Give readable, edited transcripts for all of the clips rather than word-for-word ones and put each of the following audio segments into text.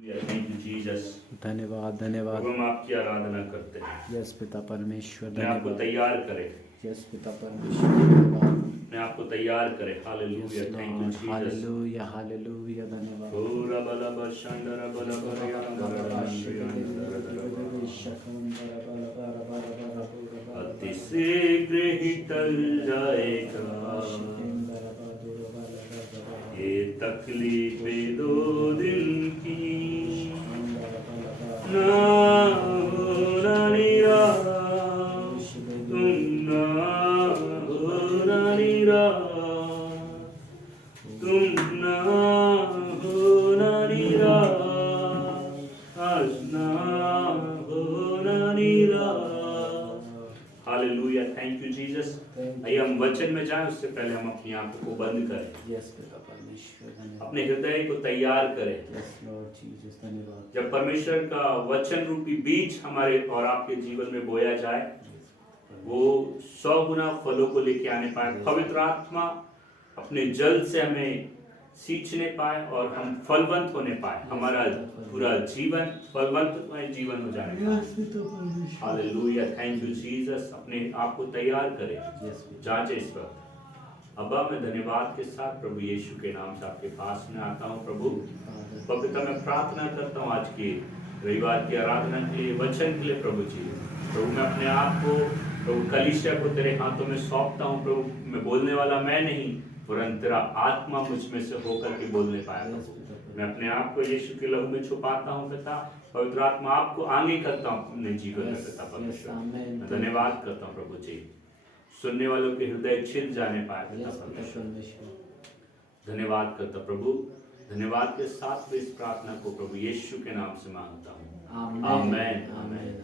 Thank you Jesus. धन्यवाद धन्यवाद। हम आपकी आराधना करते हैं। यस पिता परमेश्वर अपने आप को धन्यवाद। तैयार करें, यस पिता परमेश्वर धन्यवाद। अपने आप को तैयार करें। Hallelujah, thank you Jesus. Hallelujah hallelujah धन्यवाद। ओरा बला बशंडरा बला बरिया अति शीघ्र ही टल जाएगा ये तकलीफें दो दिन की, ना होना निराश, तुम ना होना निराश, तुम ना होना निराश, आज ना होना निराश। Hallelujah, thank you Jesus. आइए हम वचन में जाएं, उससे पहले हम अपनी आंखों को बंद करें। यस पिता परमेश्वर धन्यवाद। अपने हृदय को तैयार करें। यस लॉर्ड जीसस धन्यवाद। जब परमेश्वर का वचन रूपी बीज हमारे और आपके जीवन में बोया जाए, वो 100 गुना फलों को लेके आने पाए। पवित्र आत्मा अपने जल से हमें सींचने पाए और हम फलवंत होने पाए। हमारा पूरा जीवन फलवंत जीवन हो जाए। Hallelujah, thank you Jesus. अपने आप को तैयार करें, जांचे इस वक्त। अब्बा, मैं धन्यवाद के साथ प्रभु यीशु के नाम से आपके पास में आता हूँ। प्रभु पिता, मैं प्रार्थना करता हूँ आज की रविवार की आराधना के लिए, वचन के लिए। प्रभु जी, प्रभु मैं अपने आप को, प्रभु कलीसिया को तेरे हाथों में सौंपता हूँ। प्रभु मैं बोलने वाला मैं नहीं, परंतु तेरा आत्मा मुझ में से होकर के बोलने पाया। प्रभु मैं अपने आप को यीशु के लहू में छुपाता हूँ पिता। पवित्र आत्मा आपको आगे करता हूँ अपने जीवन में पिता परमेश्वर। मैं धन्यवाद करता हूँ प्रभु जी, सुनने वालों के हृदय छिद जाने पाए पिता परमेश्वर। धन्यवाद करता प्रभु। धन्यवाद के साथ भी इस प्रार्थना को प्रभु यीशु के नाम से मांगता हूँ। Amen amen.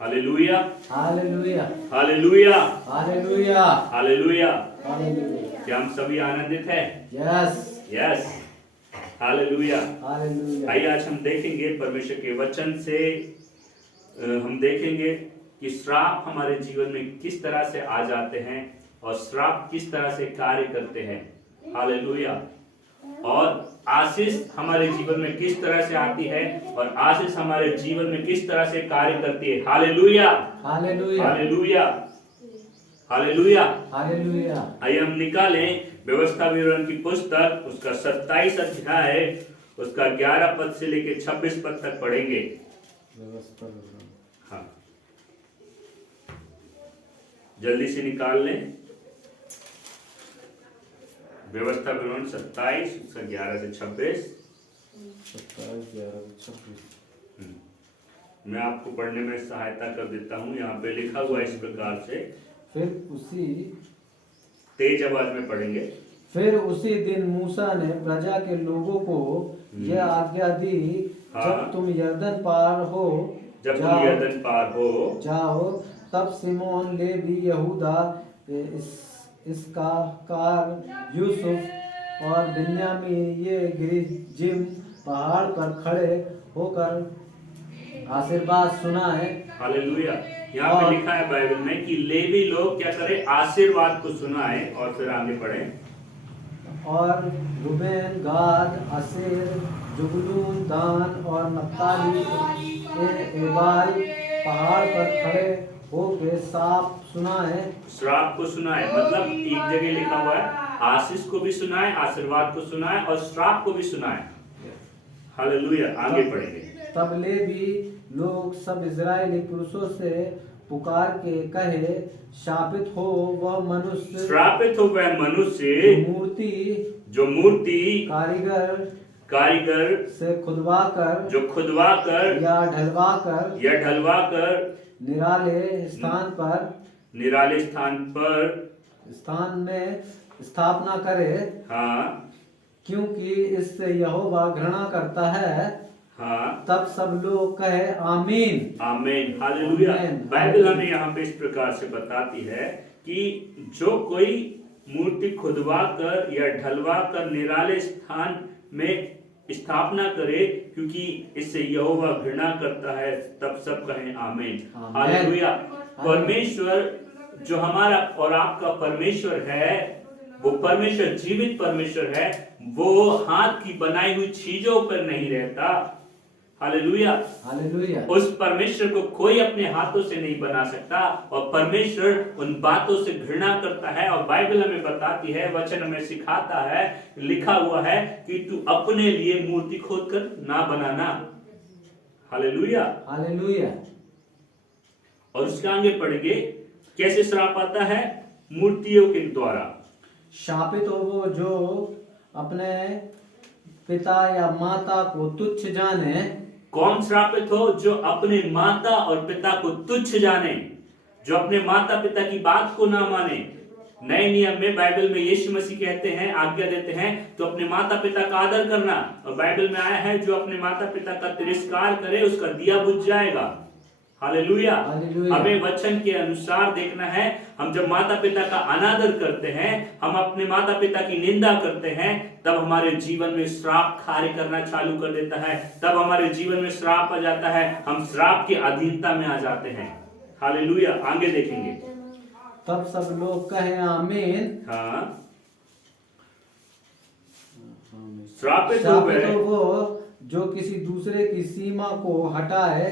Hallelujah hallelujah hallelujah hallelujah hallelujah. Hallelujah. क्या हम सभी आनंदित हैं? Yes yes, hallelujah hallelujah. आइए आज हम देखेंगे परमेश्वर के वचन से, हम देखेंगे कि श्राप हमारे जीवन में किस तरह से आ जाते हैं और श्राप किस तरह से कार्य करते हैं। हालेलुया। और आशीष हमारे जीवन में किस तरह से आती है और आशीष हमारे जीवन में किस तरह से कार्य करती है। Hallelujah hallelujah hallelujah hallelujah hallelujah. आइए हम निकालें व्यवस्था विवरण की पुस्तक, उसका 27 अध्याय है, उसका 11 पद से लेकर 26 पद तक पढ़ेंगे। हाँ, जल्दी से निकाल लें। व्यवस्था विवरण 27 उसका 11 से 26। 27 11 से 26। मैं आपको पढ़ने में सहायता कर देता हूँ। यहाँ पे लिखा हुआ इस प्रकार से, फिर उसी तेज आवाज में पढ़ेंगे। फिर उसी दिन मूसा ने प्रजा के लोगों को यह आज्ञा दी, जब तुम यरदन पार हो जाओ, तब सिमोन, लेवी, यहूदा, इसकार, यूसुफ और बिन्यामीन ये गिरिजिम पहाड़ पर खड़े होकर आशीर्वाद सुनाए। हालेलुया। यहाँ पे लिखा है बाइबल में कि लेवी लोग क्या करें? आशीर्वाद को सुनाए। और फिर आगे बढ़े। और रूबेन, गाद, आसेर, जुबलून, दान और नप्ताली एबाल पहाड़ पर खड़े होके श्राप को सुनाए। मतलब एक जगह लिखा हुआ है आशीष को भी सुनाए, आशीर्वाद को सुनाए और श्राप को भी सुनाए। हालेलुया। आगे पढ़ेंगे। तब लेवी लोग सब इजरायली पुरुषों से पुकार के कहे, शापित हो वह मनुष्य, श्रापित हो वह मनुष्य जो मूर्ति कारीगर से खुदवा कर या ढलवा कर निराले स्थान में स्थापना करे। हाँ, क्योंकि इससे यहोवा घृणा करता है। हाँ, तब सब लोग कहे आमीन आमीन। हालेलुया। बाइबल हमें यहाँ पे इस प्रकार से बताती है कि जो कोई मूर्ति खुदवा कर या ढलवा कर निराले स्थान में स्थापना करे, क्योंकि इससे यहोवा घृणा करता है, तब सब कहें आमीन। हालेलुया। परमेश्वर जो हमारा और आपका परमेश्वर है, वो परमेश्वर जीवित परमेश्वर है, वो हाथ की बनाई हुई चीजों पर नहीं रहता। हालेलुया। हालेलुया। उस परमेश्वर को कोई अपने हाथों से नहीं बना सकता, और परमेश्वर उन बातों से घृणा करता है। और बाइबल हमें बताती है, वचन हमें सिखाता है, लिखा हुआ है कि तू अपने लिए मूर्ति खोद कर ना बनाना। हालेलुया। हालेलुया। और उसके आगे पढ़ेंगे कैसे श्राप आता है, मूर्तियों के द्वारा। शापित हो वो जो अपने पिता या माता को तुच्छ जाने। कौन श्रापित हो? जो अपने माता और पिता को तुच्छ जाने, जो अपने माता पिता की बात को ना माने। नए नियम में बाइबल में यीशु मसीह कहते हैं, आज्ञा देते हैं तो अपने माता पिता का आदर करना। और बाइबल में आया है, जो अपने माता पिता का तिरस्कार करे उसका दिया बुझ जाएगा। हालेलुया। हमें वचन के अनुसार देखना है। हम जब माता पिता का अनादर करते हैं, हम अपने माता पिता की निंदा करते हैं, तब हमारे जीवन में श्राप कार्य करना चालू कर देता है। तब हमारे जीवन में श्राप आ जाता है, हम श्राप की अधीनता में आ जाते हैं। हालेलुया। आगे देखेंगे। तब सब लोग कहें आमीन। हाँ, श्रापित हो वो जो किसी दूसरे की सीमा को हटाए।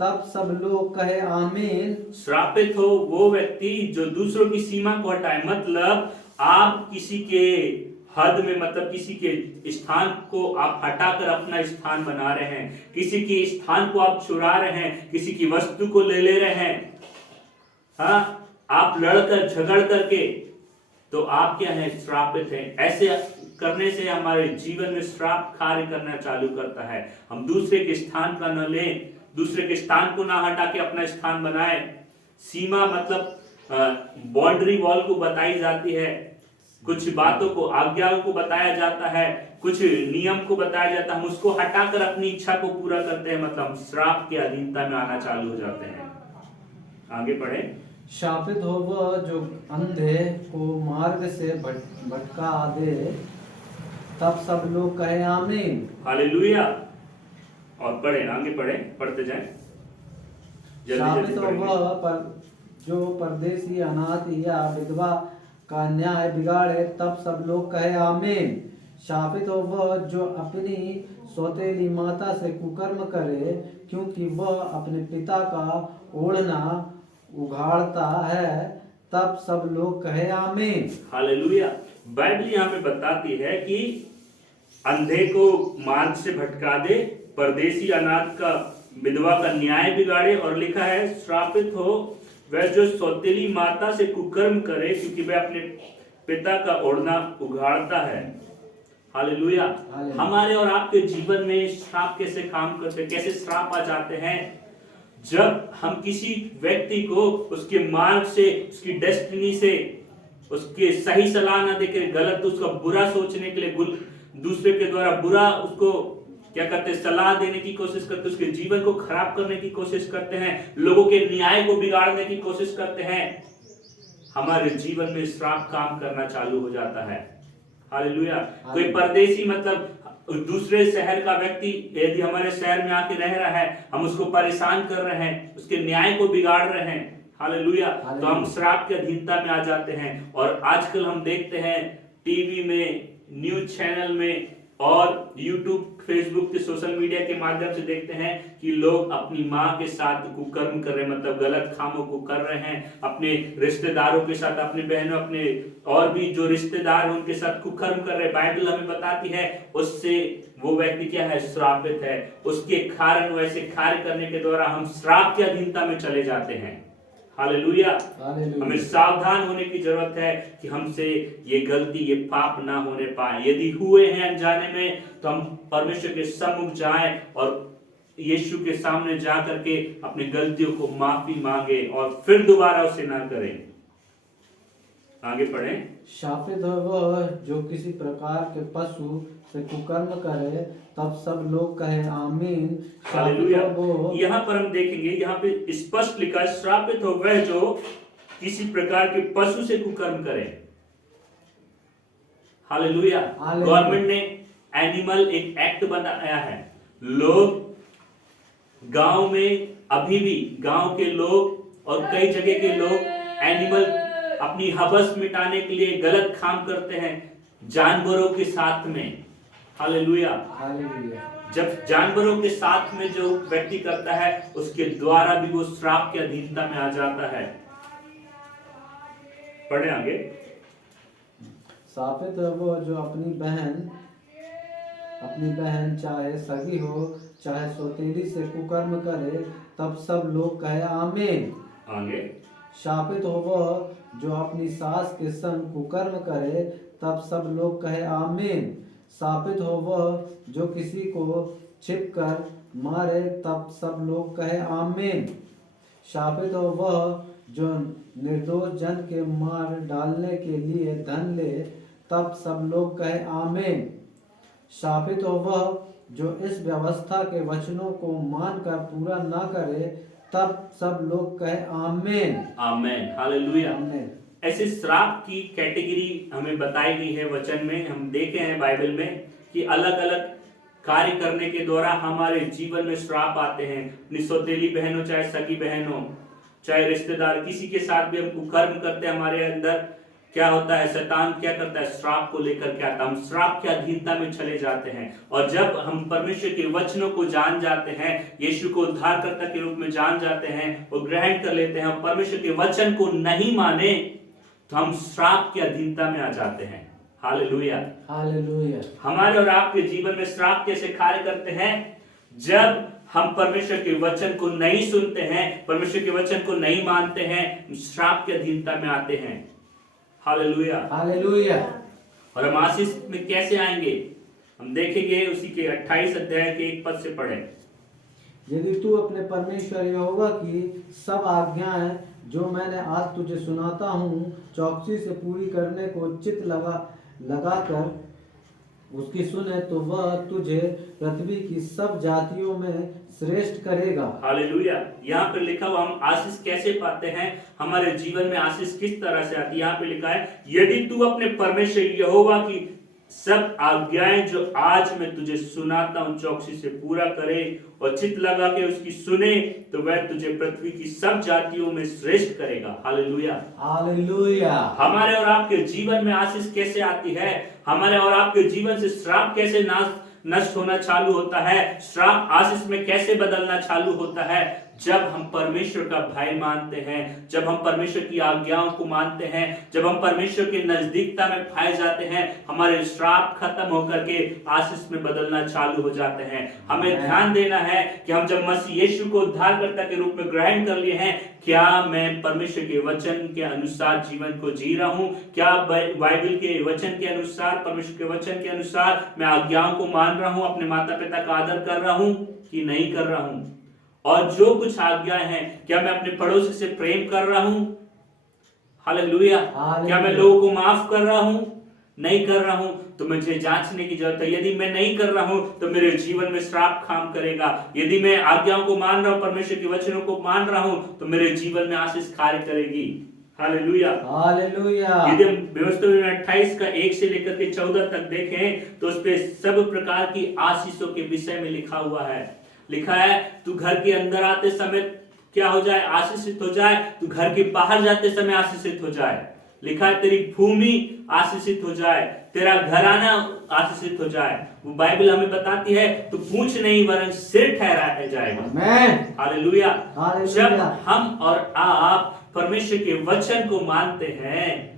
तब सब लोग कहे आमीन। श्रापित हो वो व्यक्ति जो दूसरों की सीमा को हटाए। मतलब आप किसी के हद में, मतलब किसी के स्थान को आप हटाकर अपना स्थान बना रहे हैं, किसी के स्थान को आप चुरा रहे हैं, किसी की वस्तु को ले रहे हैं। हाँ, आप लड़कर झगड़ करके, तो आप क्या है? श्रापित हैं। ऐसे करने से हमारे जीवन में श्राप कार्य करना चालू करता है। हम दूसरे के स्थान का न लें, दूसरे के स्थान को ना हटा के अपना स्थान बनाए। सीमा मतलब बाउंड्री वॉल को बताई जाती है, कुछ बातों को, आज्ञाओं को बताया जाता है, कुछ नियम को बताया जाता है, हम उसको हटाकर अपनी इच्छा को पूरा करते हैं। मतलब हम श्राप की अधीनता में आना चालू हो जाते हैं। आगे बढ़े। शापित हो वह जो अंधे को मार्ग से भटका दे। तब सब लोग कहे आमीन। हालेलुया। और पढ़े, आगे पढ़े, पढ़ते जाएं। शापित हो वह जो परदेसी, अनाथ या विधवा का न्याय बिगाड़े। तब सब लोग कहे आमीन। शापित हो वह जो अपनी सौतेली माता से कुकर्म करे, क्योंकि वह अपने पिता का ओढ़ना उघाड़ता है। तब सब लोग कहे आमीन। हालेलुया। बाइबल यहाँ पे बताती है कि अंधे को मार्ग से भटका दे, परदेसी अनाथ का, विधवा का न्याय बिगाड़े। और लिखा है, श्रापित हो वह जो सौतेली माता से कुकर्म करे, क्योंकि वह अपने पिता का ओढ़ना उघाड़ता है। हालेलुया। हमारे और आपके जीवन में श्राप कैसे काम करते, कैसे श्राप आ जाते हैं? जब हम किसी व्यक्ति को उसके मार्ग से, उसकी डेस्टिनी से, उसके सही सलाह ना देकर गलत, उसका बुरा सोचने के लिए, दूसरे के द्वारा बुरा उसको क्या करते हैं? सलाह देने की कोशिश करते हैं, उसके जीवन को खराब करने की कोशिश करते हैं, लोगों के न्याय को बिगाड़ने की कोशिश करते हैं। हमारे जीवन में श्राप काम करना चालू हो जाता है। हालेलुया। कोई परदेसी मतलब दूसरे शहर का व्यक्ति यदि हमारे शहर में आके रह रहा है, हम उसको परेशान कर रहे हैं, उसके न्याय को बिगाड़ रहे हैं। हालेलुया। तो हम श्राप की अधीनता में आ जाते हैं। और आजकल हम देखते हैं टीवी में, न्यूज चैनल में और यूट्यूब, फेसबुक के सोशल मीडिया के माध्यम से देखते हैं कि लोग अपनी माँ के साथ कुकर्म कर रहे हैं, मतलब गलत कामों को कर रहे हैं। अपने रिश्तेदारों के साथ, अपने बहनों, अपने और भी जो रिश्तेदार हैं उनके साथ कुकर्म कर रहे हैं। बाइबल हमें बताती है उससे वो व्यक्ति क्या है? श्रापित है। उसके कारण, वैसे कार्य करने के द्वारा हम श्राप की अधीनता में चले जाते हैं। हालेलुया। हमें सावधान होने की जरूरत है कि हमसे ये गलती, ये पाप ना होने पाए। यदि हुए हैं अनजाने में, तो हम परमेश्वर के सम्मुख जाएं और यीशु के सामने जा करके अपनी गलतियों को माफी मांगे और फिर दोबारा उसे ना करें। आगे पढ़ें। शापित हो वह जो किसी प्रकार के पशु से कुकर्म करे। तब सब लोग कहे आमीन। हालेलुया। यहाँ पर हम देखेंगे, यहाँ पे स्पष्ट लिखा है, श्रापित हो वह जो किसी प्रकार के पशु से कुकर्म करे। हालेलुया। गवर्नमेंट ने एनिमल एक एक्ट बनाया है। लोग गांव में, अभी भी गांव के लोग और कई जगह के लोग एनिमल अपनी हवस मिटाने के लिए गलत काम करते हैं जानवरों के साथ में। हालेलुया। हालेलुया। जब जानवरों के साथ में जो व्यक्ति करता है उसके द्वारा भी वो श्राप की अधीनता में आ जाता है। पढ़े आगे। शापित है वो जो अपनी बहन चाहे सगी हो चाहे सौतेली से कुकर्म करे, तब सब लोग कहे आमीन। आगे। शापित हो वह जो अपनी सास के संग कुकर्म करे, तब सब लोग कहे आमीन। शापित हो वह जो किसी को छिप कर मारे, तब सब लोग कहे आमीन। शापित हो वह जो निर्दोष जन के मार डालने के लिए धन ले, तब सब लोग कहे आमीन। शापित हो वह जो इस व्यवस्था के वचनों को मानकर पूरा न करे, तब सब लोग कहे आमीन। आमीन। हालेलुया। आमीन। ऐसे श्राप की कैटेगरी हमें बताई गई है वचन में। हम देखे हैं बाइबल में कि अलग अलग कार्य करने के द्वारा हमारे जीवन में श्राप आते हैं। अपनी सौतेली बहन हो चाहे सगी बहन हो चाहे रिश्तेदार, किसी के साथ भी हम कुकर्म करते हैं, हमारे अंदर क्या होता है, शैतान क्या करता है, श्राप को लेकर के आता है। हम श्राप की अधीनता में चले जाते हैं। और जब हम परमेश्वर के वचनों को जान जाते हैं, यीशु को उद्धारकर्ता के रूप में जान जाते हैं और ग्रहण कर लेते हैं, परमेश्वर के वचन को नहीं माने तो हम श्राप की अधीनता में आ जाते हैं। हालेलुया। हालेलुया। हमारे और आपके जीवन में श्राप कैसे कार्य करते हैं? जब हम परमेश्वर के वचन को नहीं सुनते हैं, परमेश्वर के वचन को नहीं मानते हैं, श्राप की अधीनता में आते हैं। हालेलुया। हालेलुया। और हम आशीष में कैसे आएंगे हम देखेंगे, उसी के 28 अध्याय के 1 पद से पढ़े। यदि तू अपने परमेश्वर यहोवा की सब आज्ञाएं जो मैंने आज तुझे सुनाता हूँ चौकसी से पूरी करने को चित्त लगाकर उसकी सुने, तो वह तुझे पृथ्वी की सब जातियों में श्रेष्ठ करेगा। हालेलुया। यहाँ पे लिखा हुआ हम आशीष कैसे पाते हैं, हमारे जीवन में आशीष किस तरह से आती है। यहाँ पे लिखा है यदि तू अपने परमेश्वर यहोवा की सब आज्ञाएं जो आज मैं तुझे सुनाता हूं चौकसी से पूरा करे और चित्त लगा के उसकी सुने, तो वह तुझे पृथ्वी की सब जातियों में श्रेष्ठ करेगा। हालेलुया। हालेलुया। हमारे और आपके जीवन में आशीष कैसे आती है, हमारे और आपके जीवन से श्राप कैसे नष्ट होना चालू होता है, श्राप आशीष में कैसे बदलना चालू होता है? जब हम परमेश्वर का भय मानते हैं, जब हम परमेश्वर की आज्ञाओं को मानते हैं, जब हम परमेश्वर के नजदीकता में पाए जाते हैं, हमारे श्राप खत्म होकर के आशीष में बदलना चालू हो जाते हैं। हमें ध्यान देना है कि हम जब मसीह यीशु को उद्धारकर्ता के रूप में ग्रहण कर लिए हैं, क्या मैं परमेश्वर के वचन के अनुसार जीवन को जी रहा हूं? क्या बाइबल के वचन के अनुसार, परमेश्वर के वचन के अनुसार मैं आज्ञाओं को मान रहा हूं, अपने माता पिता का आदर कर रहा हूं कि नहीं कर रहा हूं? और जो कुछ आज्ञाएं हैं, क्या मैं अपने पड़ोसी से प्रेम कर रहा हूं? हालेलुया। क्या मैं लोगों को माफ कर रहा हूं? नहीं कर रहा हूं तो मुझे जांचने की जरूरत है। यदि मैं नहीं कर रहा हूं तो मेरे जीवन में श्राप काम करेगा। यदि मैं आज्ञाओं को मान रहा हूं, परमेश्वर के वचनों को मान रहा हूं, तो मेरे जीवन में आशीष कार्य करेगी। हालेलुया। हालेलुया। यदि हम व्यवस्था में 28 का 1 से लेकर के 14 तक देखें तो उस पे सब प्रकार की आशीषों के विषय में लिखा हुआ है। लिखा है तू घर के अंदर आते समय क्या हो जाए, आशीषित हो जाए, तू घर के बाहर जाते समय आशीषित हो जाए। लिखा है तेरी भूमि आशीषित हो जाए, तेरा घराना आशीषित हो जाए। वो बाइबल हमें बताती है तू पूंछ नहीं वरन सिर ठहराया जाएगा। आमीन। हालेलुया। हालेलुया। जब हम और आप परमेश्वर के वचन को मानते हैं,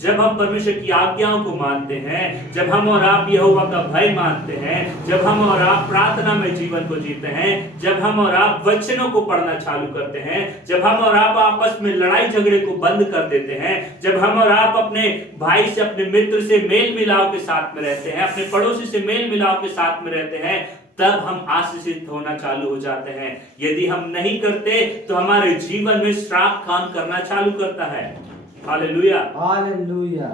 जब हम परमेश्वर की आज्ञाओं को मानते हैं, जब हम और आप यहोवा का भय मानते हैं, जब हम और आप प्रार्थना में जीवन को जीते हैं, जब हम और आप वचनों को पढ़ना चालू करते हैं, जब हम और आप आपस में लड़ाई झगड़े को बंद कर देते हैं, जब हम और आप अपने भाई से, अपने मित्र से मेल मिलाव के साथ में रहते हैं, अपने पड़ोसी से मेल मिलाव के साथ में रहते हैं, तब हम आशीषित होना चालू हो जाते हैं। यदि हम नहीं करते तो हमारे जीवन में श्राप काम करना चालू करता है। हालेलुया। हालेलुया।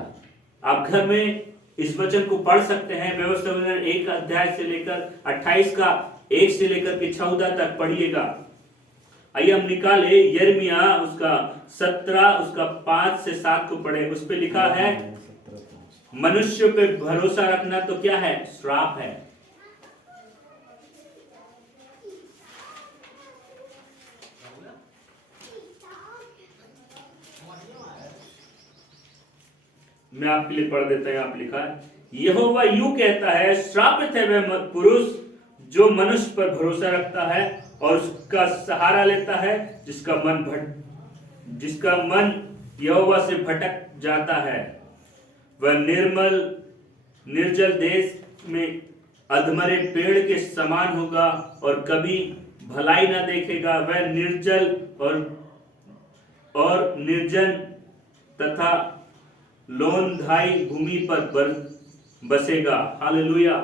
आप घर में इस वचन को पढ़ सकते हैं। व्यवस्था 1 अध्याय से लेकर 28 का 1 से लेकर के 14 तक पढ़िएगा। आइए हम निकाले यिर्मयाह उसका 17 उसका 5 से 7 को पढ़े। उस पे लिखा है मनुष्य पे भरोसा रखना तो क्या है, श्राप है। मैं आपके लिए पढ़ देता हूं, यहाँ पे लिखा है, यहोवा यूं कहता है, श्रापित है वह पुरुष जो मनुष्य पर भरोसा रखता है और उसका सहारा लेता है, जिसका मन यहोवा से भटक जाता है। वह निर्जल देश में अधमरे पेड़ के समान होगा और कभी भलाई न देखेगा। वह निर्जल और निर्जन तथा लोनधाई भूमि पर बसेगा। हालेलुया।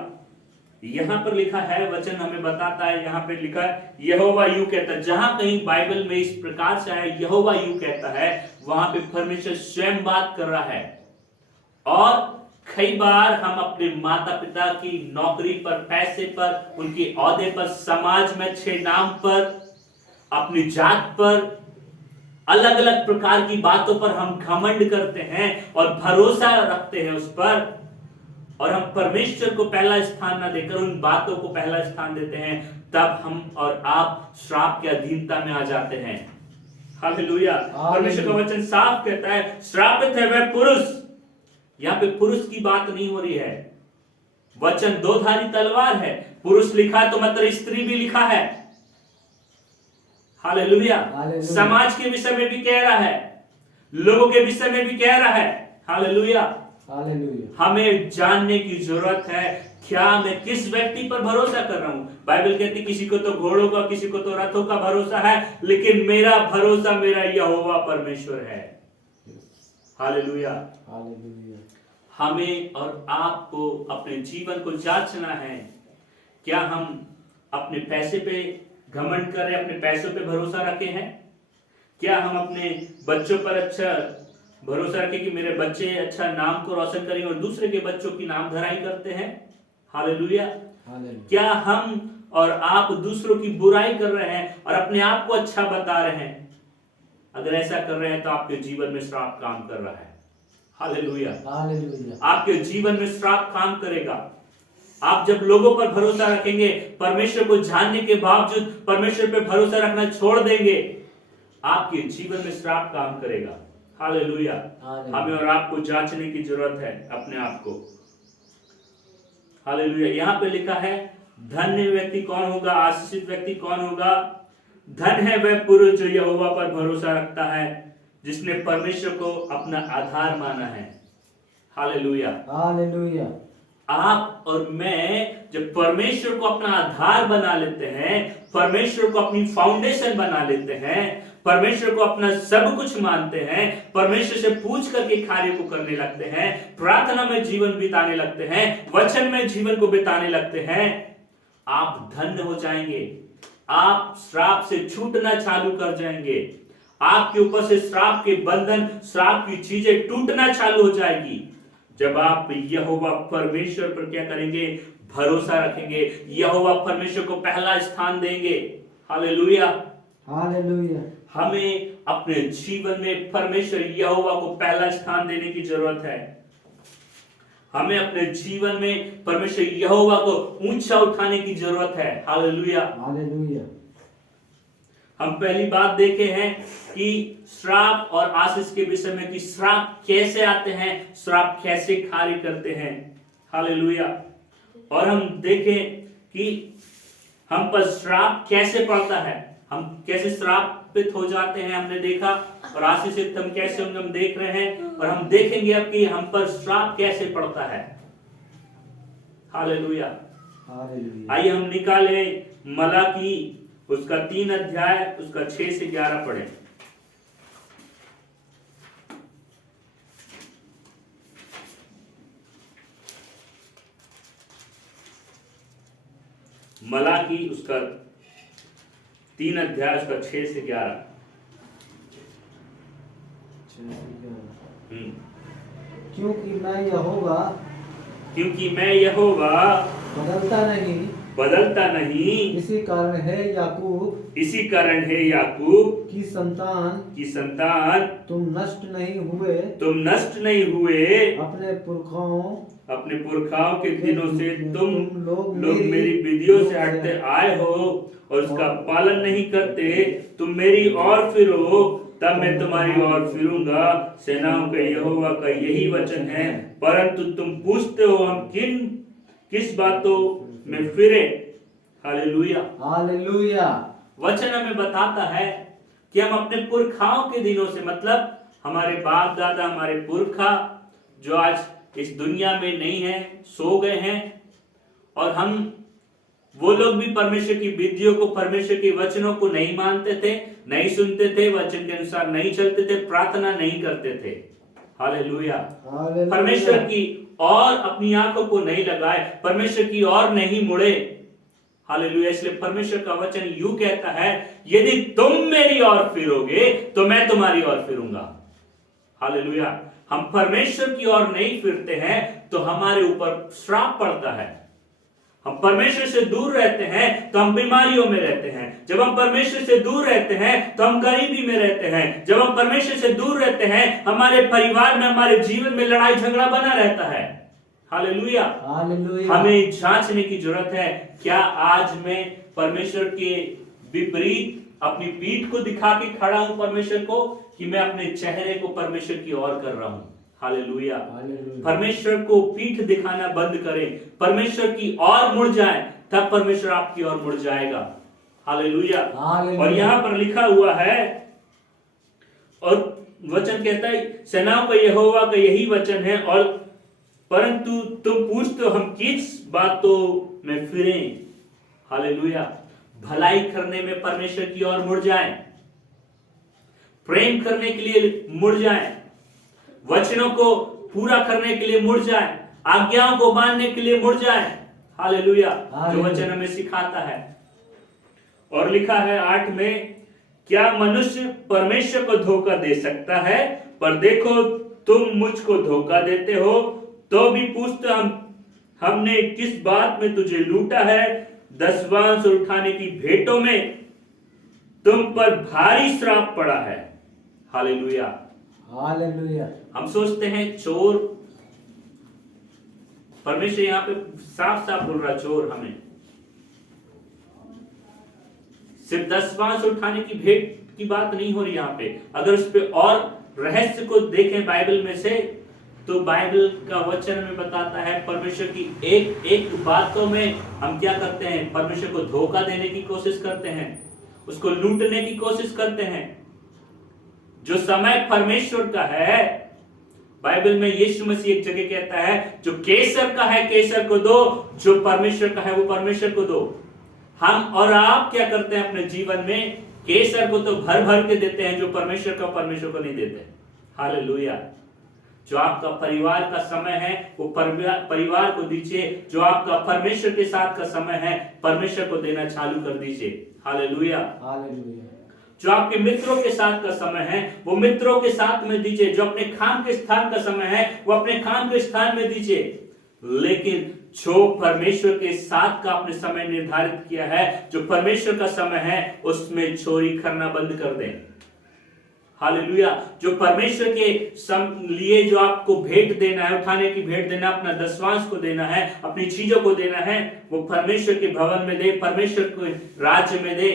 यहां पर लिखा है, वचन हमें बताता है, यहां पर लिखा है यहोवा यूं कहता है। जहां कहीं बाइबल में इस प्रकार से आया यहोवा यूं कहता है, वहां पे परमेश्वर स्वयं बात कर रहा है। और कई बार हम अपने माता पिता की नौकरी पर, पैसे पर, उनके ओहदे पर, समाज में अच्छे नाम पर, अपनी जात पर, अलग अलग प्रकार की बातों पर हम घमंड करते हैं और भरोसा रखते हैं उस पर, और हम परमेश्वर को पहला स्थान ना देकर उन बातों को पहला स्थान देते हैं, तब हम और आप श्राप की अधीनता में आ जाते हैं। हालेलुया। परमेश्वर का वचन साफ कहता है, श्रापित है वह पुरुष। यहां पे पुरुष की बात नहीं हो रही है। वचन दो धारी तलवार है। पुरुष लिखा है तो मतलब स्त्री भी लिखा है। हालेलुया। समाज के विषय में भी कह रहा है, लोगों के विषय में भी कह रहा है। हालेलुया। हमें जानने की जरूरत है, क्या मैं किस व्यक्ति पर भरोसा कर रहा हूं। बाइबल कहती है किसी को तो घोड़ों का, किसी को तो रथों का भरोसा है, लेकिन मेरा भरोसा मेरा यहोवा परमेश्वर है। हालेलुया। हमें और आपको अपने जीवन को जांचना है। क्या हम अपने पैसे पे घमंड कर रहे हैं, अपने पैसों पे भरोसा रखे हैं? क्या हम अपने बच्चों पर अच्छा भरोसा रखें कि मेरे बच्चे अच्छा नाम को रोशन करेंगे और दूसरे के बच्चों की नाम धराई करते हैं? हालेलुया। क्या हम और आप दूसरों की बुराई कर रहे हैं और अपने आप को अच्छा बता रहे हैं? अगर ऐसा कर रहे हैं तो आपके जीवन में श्राप काम कर रहा है। हालेलुया। आपके जीवन में श्राप काम करेगा। आप जब लोगों पर भरोसा रखेंगे, परमेश्वर को जानने के बावजूद परमेश्वर पर भरोसा रखना छोड़ देंगे, आपके जीवन में श्राप काम करेगा। हालेलुया। हमें और आपको जांचने की जरूरत है अपने आप को। हालेलुया। यहाँ पे लिखा है, धन्य व्यक्ति कौन होगा, आशीषित व्यक्ति कौन होगा? धन है वह पुरुष जो यहोवा पर भरोसा रखता है, जिसने परमेश्वर को अपना आधार माना है। हालेलुया। हालेलुया। आप और मैं जब परमेश्वर को अपना आधार बना लेते हैं, परमेश्वर को अपनी फाउंडेशन बना लेते हैं, परमेश्वर को अपना सब कुछ मानते हैं, परमेश्वर से पूछ करके कार्य को करने लगते हैं, प्रार्थना में जीवन बिताने लगते हैं, वचन में जीवन को बिताने लगते हैं, आप धन्य हो जाएंगे। आप श्राप से छूटना चालू कर जाएंगे। आपके ऊपर से श्राप के बंधन, श्राप की चीजें टूटना चालू हो जाएगी जब आप यहोवा परमेश्वर पर क्या करेंगे? भरोसा रखेंगे, यहोवा परमेश्वर को पहला स्थान देंगे। हालेलुया। हालेलुया। हमें अपने जीवन में परमेश्वर यहोवा को पहला स्थान देने की जरूरत है। हमें अपने जीवन में परमेश्वर यहोवा को ऊंचा उठाने की जरूरत है। हालेलुया। हालेलुया। हम पहली बात देखे हैं कि श्राप और आशीष के विषय में, कि श्राप कैसे आते हैं, श्राप कैसे कार्य करते हैं। हालेलुया। और हम देखें कि हम पर श्राप कैसे पड़ता है, हम कैसे श्रापित हो जाते हैं, हमने देखा। और आशीषित हम कैसे होंगे, हम देख रहे हैं। और हम देखेंगे अब कि हम पर श्राप कैसे पड़ता है। हालेलुया। आइए हम निकाले मलाकी उसका 3 अध्याय, उसका 6 से 11 पढ़े। मलाकी उसका 3 अध्याय, उसका 6 से 11। क्योंकि मैं यहोवा बदलता नहीं, इसी कारण है याकूब की संतान तुम नष्ट नहीं हुए। अपने पुरखाओं के दिनों से तुम लोग मेरी विधियों से हटते आए हो और उसका पालन नहीं करते। तुम मेरी ओर फिरो, तब मैं तुम्हारी ओर फिरूंगा। सेनाओं के यहोवा का यही वचन है। परंतु तुम पूछते हो हम किस बातों में फिरे। हालेलुया। हालेलुया। वचन हमें बताता है कि हम अपने पुरखाओं के दिनों से, मतलब हमारे बाप दादा, हमारे पुरखा जो आज इस दुनिया में नहीं है, सो गए हैं, और हम वो लोग भी परमेश्वर की विधियों को, परमेश्वर के वचनों को नहीं मानते थे, नहीं सुनते थे, वचन के अनुसार नहीं चलते थे, प्रार्थना नहीं करते थे। हालेलुया। परमेश्वर की और अपनी आंखों को नहीं लगाए, परमेश्वर की और नहीं मुड़े। हालेलुया। इसलिए परमेश्वर का वचन यूं कहता है, यदि तुम मेरी ओर फिरोगे तो मैं तुम्हारी ओर फिरूंगा। हालेलुया। हम परमेश्वर की ओर नहीं फिरते हैं तो हमारे ऊपर श्राप पड़ता है। हम परमेश्वर से दूर रहते हैं तो हम बीमारियों में रहते हैं। जब हम परमेश्वर से दूर रहते हैं तो हम गरीबी में रहते हैं। जब हम परमेश्वर से दूर रहते हैं, हमारे परिवार में, हमारे जीवन में लड़ाई झगड़ा बना रहता है। हालेलुया। हमें जांचने की जरूरत है, क्या आज मैं परमेश्वर के विपरीत अपनी पीठ को दिखा के खड़ा हूं परमेश्वर को, कि मैं अपने चेहरे को परमेश्वर की ओर कर रहा हूं। हालेलुया। परमेश्वर को पीठ दिखाना बंद करें, परमेश्वर की ओर मुड़ जाए, तब परमेश्वर आपकी ओर मुड़ जाएगा। हालेलुया। और यहां पर लिखा हुआ है, और वचन कहता है, सेनाओं का यहोवा का यही वचन है, और परंतु तुम पूछते हो हम किस बातों में फिरें। हालेलुया। भलाई करने में परमेश्वर की ओर मुड़ जाएं, प्रेम करने के लिए मुड़ जाएं, वचनों को पूरा करने के लिए मुड़ जाएं, आज्ञाओं को मानने के लिए मुड़ जाएं। हालेलुया। जो वचन हमें सिखाता है। और लिखा है 8 में, क्या मनुष्य परमेश्वर को धोखा दे सकता है? पर देखो तुम मुझको धोखा देते हो, तो भी पूछते हमने किस बात में तुझे लूटा है? दसवांश उठाने की भेंटों में तुम पर भारी श्राप पड़ा है। हालेलुया। हालेलुया। हम सोचते हैं चोर, परमेश्वर यहां पे साफ साफ बोल रहा, चोर हमें सिर्फ दसवांश उठाने की भेंट की बात नहीं हो रही यहां पे। अगर उस पे और रहस्य को देखें बाइबल में से, तो बाइबल का वचन में बताता है, परमेश्वर की एक एक बातों में हम क्या करते हैं, परमेश्वर को धोखा देने की कोशिश करते हैं, उसको लूटने की कोशिश करते हैं। जो समय परमेश्वर का है, बाइबल में यीशु मसीह एक जगह कहता है, जो केसर का है केसर को दो, जो परमेश्वर का है वो परमेश्वर को दो। हम और आप क्या करते हैं अपने जीवन में? केसर को तो भर भर के देते हैं, जो परमेश्वर का परमेश्वर को नहीं देते। हालेलुया। जो आपका परिवार का समय है वो परिवार को दीजिए, जो आपका परमेश्वर के साथ का समय है परमेश्वर को देना चालू कर दीजिए। हालेलुया। हालेलुया। जो आपके मित्रों के साथ का समय है वो मित्रों के साथ में दीजिए, जो अपने काम के स्थान का समय है वो अपने काम के स्थान में दीजिए। लेकिन जो परमेश्वर के साथ का आपने समय निर्धारित किया है, जो परमेश्वर का समय है, उसमें चोरी करना बंद कर दें। हालेलुया। जो परमेश्वर के लिए जो आपको भेंट देना है, उठाने की भेंट देना, अपना दसवांश को देना है, अपनी चीजों को देना है, वो परमेश्वर के भवन में दे, परमेश्वर के राज्य में दे।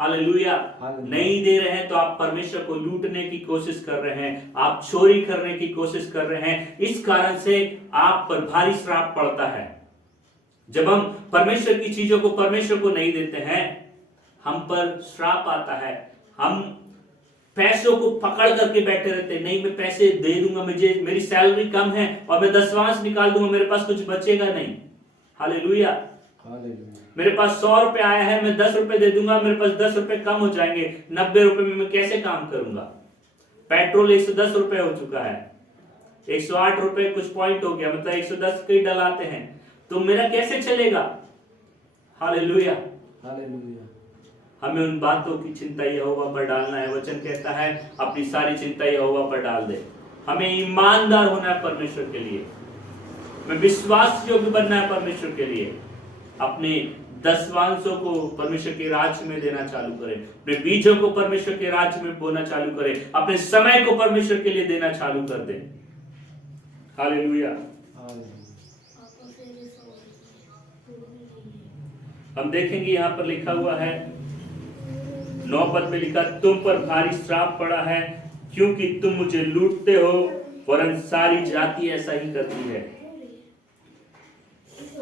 हालेलुया। नहीं दे रहे हैं तो आप परमेश्वर को लूटने की कोशिश कर रहे हैं, आप चोरी करने की कोशिश कर रहे हैं। इस कारण से आप पर भारी श्राप पड़ता है। जब हम परमेश्वर की चीजों को परमेश्वर को नहीं देते हैं, हम पर श्राप आता है। हम पैसों को पकड़ करके बैठे रहते, नहीं मैं पैसे दे दूंगा, मुझे मेरी सैलरी कम है और मैं दसवांश निकाल दूंगा, मेरे पास कुछ बचेगा नहीं। हालेलुया। मेरे पास 100 रुपए आया है, मैं 10 रुपए दे दूंगा, मेरे पास 10 रुपए कम हो जाएंगे, 90 रुपए में मैं कैसे काम करूंगा? पेट्रोल 110 रुपए हो चुका है, 108 रुपए कुछ पॉइंट हो गया, मतलब 110 कई डलाते हैं, तो मेरा कैसे चलेगा? हालेलुया। हालेलुया। हमें उन बातों की चिंता यहोवा पर डालना है। वचन कहता है अपनी सारी चिंता यहोवा पर डाल दे। हमें ईमानदार होना है परमेश्वर के लिए, हमें विश्वास योग्य बनना है परमेश्वर के लिए। अपने दसवांशों को परमेश्वर के राज्य में देना चालू करें, अपने बीजों को परमेश्वर के राज्य में बोना चालू करें, अपने समय को परमेश्वर के लिए देना चालू कर दें। हालेलुया। हम देखेंगे यहां पर लिखा हुआ है 9 पद में लिखा, तुम पर भारी श्राप पड़ा है क्योंकि तुम मुझे लूटते हो, वरन सारी जाति ऐसा ही करती है।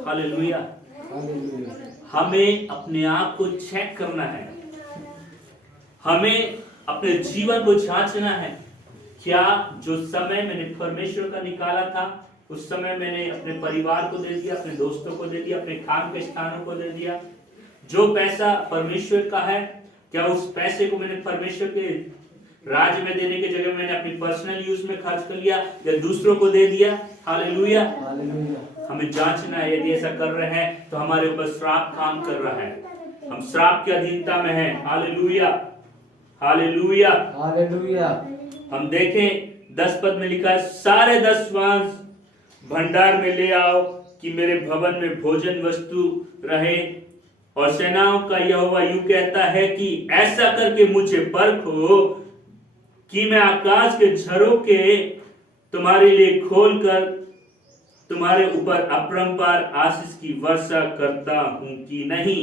हालेलुया। हालेलुया। हमें अपने आप को चेक करना है, हमें अपने जीवन को जांचना है। क्या जो समय मैंने परमेश्वर का निकाला था, उस समय मैंने अपने परिवार को दे दिया, अपने दोस्तों को दे दिया, अपने काम के स्थानों को दे दिया? जो पैसा परमेश्वर का है, क्या उस पैसे को मैंने परमेश्वर के राज्य में देने की जगह मैंने अपनी पर्सनल यूज में खर्च कर लिया या दूसरों को दे दिया? हालेलुया। हमें जांचना है। यदि ऐसा कर रहे हैं तो हमारे ऊपर श्राप काम कर रहा है, हम श्राप की अधीनता में हैं। Hallelujah, hallelujah, hallelujah. हम देखें 10 पद में लिखा है, सारे 10 मांस भंडार में ले आओ कि मेरे भवन में भोजन वस्तु रहे। और सेनाओं का यहोवा यूं कहता है कि ऐसा करके मुझे परखो कि मैं आकाश के झरोखे तुम्हारे लिए खोलकर तुम्हारे ऊपर अपरंपार आशीष की वर्षा करता हूं कि नहीं।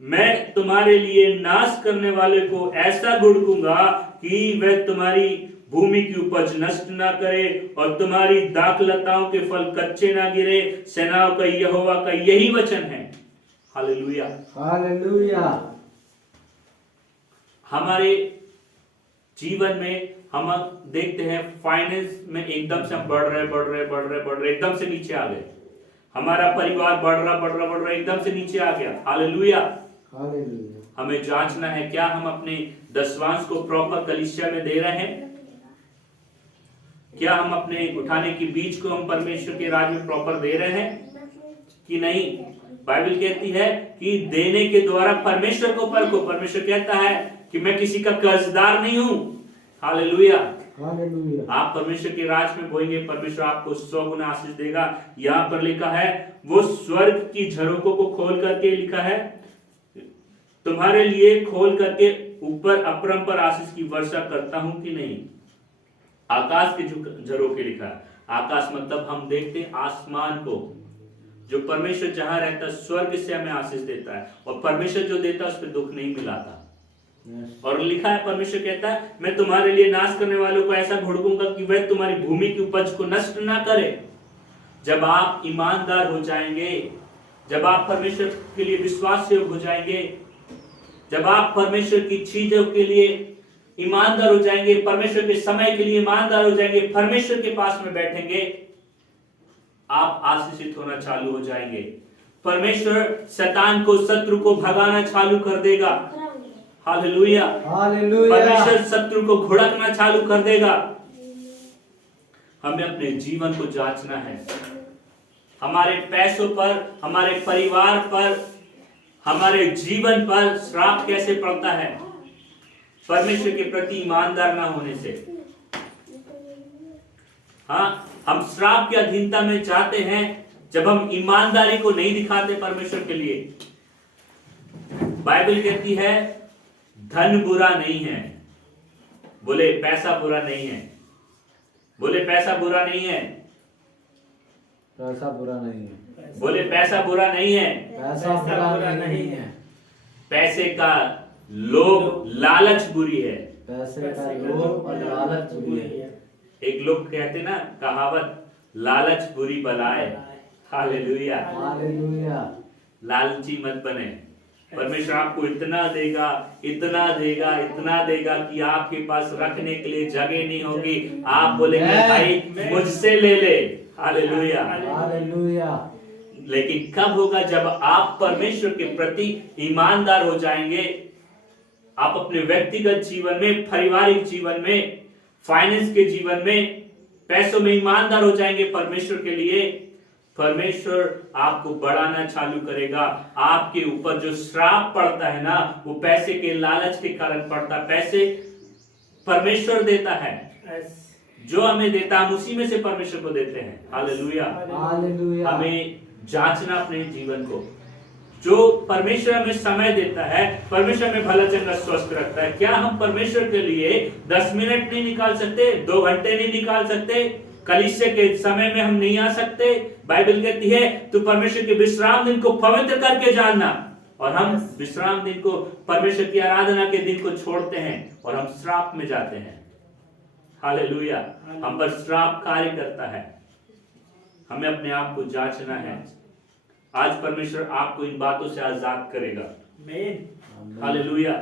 मैं तुम्हारे लिए नाश करने वाले को ऐसा घुड़कूंगा कि वह तुम्हारी भूमि की उपज नष्ट ना करे और तुम्हारी दाखलताओं के फल कच्चे ना गिरे। सेनाओं का यहोवा का यही वचन है। Hallelujah, hallelujah. हमारे जीवन में हम देखते हैं फाइनेंस में एकदम से हम बढ़ रहे, एकदम से नीचे आ गए। हमारा परिवार बढ़ रहा, एकदम से नीचे आ गया। Hallelujah, hallelujah. हमें जांचना है, क्या हम अपने दसवांश को प्रॉपर कलीसिया में दे रहे हैं? क्या हम अपने उठाने की बीज को हम परमेश्वर के राज्य में प्रॉपर दे रहे हैं कि नहीं? बाइबल कहती है कि देने के द्वारा परमेश्वर को परखो। परमेश्वर कहता है कि मैं किसी का कर्जदार नहीं हूं। Hallelujah, hallelujah. आप परमेश्वर के राज में बोएंगे, परमेश्वर आपको 100 गुना आशीष देगा। यहाँ पर लिखा है, वो स्वर्ग की झरोकों को खोल करके लिखा है, तुम्हारे लिए खोल करके ऊपर अपरंपार आशीष की वर्षा करता हूं कि नहीं। आकाश के झरोखे लिखा है। आकाश मतलब हम देखते हैं आसमान को, जो परमेश्वर जहां रहता है स्वर्ग से हमें आशीष देता है, और परमेश्वर जो देता है उस पर दुख नहीं मिलाता। और लिखा है, परमेश्वर कहता है, मैं तुम्हारे लिए नाश करने वालों को ऐसा घुड़कूंगा कि वह तुम्हारी भूमि की उपज को नष्ट ना करे। जब आप ईमानदार हो जाएंगे, जब आप परमेश्वर के लिए विश्वास योग्य हो जाएंगे, जब आप परमेश्वर की चीजों के लिए ईमानदार हो जाएंगे, परमेश्वर के समय के लिए ईमानदार हो जाएंगे, परमेश्वर के पास में बैठेंगे, आप आशीषित होना चालू हो जाएंगे। परमेश्वर शैतान को, शत्रु को भगाना चालू कर देगा। Hallelujah, hallelujah. परमेश्वर शत्रु को घुड़कना चालू कर देगा। हमें अपने जीवन को जांचना है। हमारे पैसों पर, हमारे परिवार पर, हमारे जीवन पर श्राप कैसे पड़ता है? परमेश्वर के प्रति ईमानदार ना होने से। हाँ, हम श्राप की अधीनता में जाते हैं जब हम ईमानदारी को नहीं दिखाते परमेश्वर के लिए। बाइबल कहती है, धन बुरा नहीं है। बोले पैसा बुरा नहीं है। बोले पैसा बुरा नहीं है। पैसा बुरा नहीं है। बोले पैसा बुरा नहीं है। पैसा बुरा नहीं है। पैसे का लोभ, लालच बुरी है। पैसे का लोभ और लालच बुरी है। एक लोग कहते ना कहावत, लालच बुरी बलाए। Hallelujah, hallelujah. लालची मत बने। परमेश्वर आपको इतना देगा, इतना देगा, इतना देगा कि आपके पास रखने के लिए जगह नहीं होगी। आप बोलेंगे भाई मुझसे ले ले। Hallelujah, hallelujah. लेकिन कब होगा? जब आप परमेश्वर के प्रति ईमानदार हो जाएंगे। आप अपने व्यक्तिगत जीवन में, पारिवारिक जीवन में, फाइनेंस के जीवन में, पैसों में ईमानदार हो जाएंगे परमेश्वर के लिए। परमेश्वर आपको बढ़ाना चालू करेगा। आपके ऊपर जो श्राप पड़ता है ना, वो पैसे के लालच के कारण पड़ता है। पैसे परमेश्वर देता है, जो हमें देता है हम उसी में से परमेश्वर को देते हैं। Hallelujah, hallelujah. हमें जांचना अपने जीवन को। जो परमेश्वर हमें समय देता है, परमेश्वर हमें भला चंगा स्वस्थ रखता है, क्या हम परमेश्वर के लिए 10 मिनट नहीं निकाल सकते? 2 घंटे नहीं निकाल सकते? कलीसिया के समय में हम नहीं आ सकते? बाइबल कहती है तू परमेश्वर के विश्राम दिन को पवित्र करके जानना। और हम विश्राम दिन को, परमेश्वर की आराधना के दिन को छोड़ते हैं और हम श्राप में जाते हैं। हालेलुया। हम पर श्राप कार्य करता है। हमें अपने आप को जांचना है। आज परमेश्वर आपको इन बातों से आजाद करेगा। हालेलुया।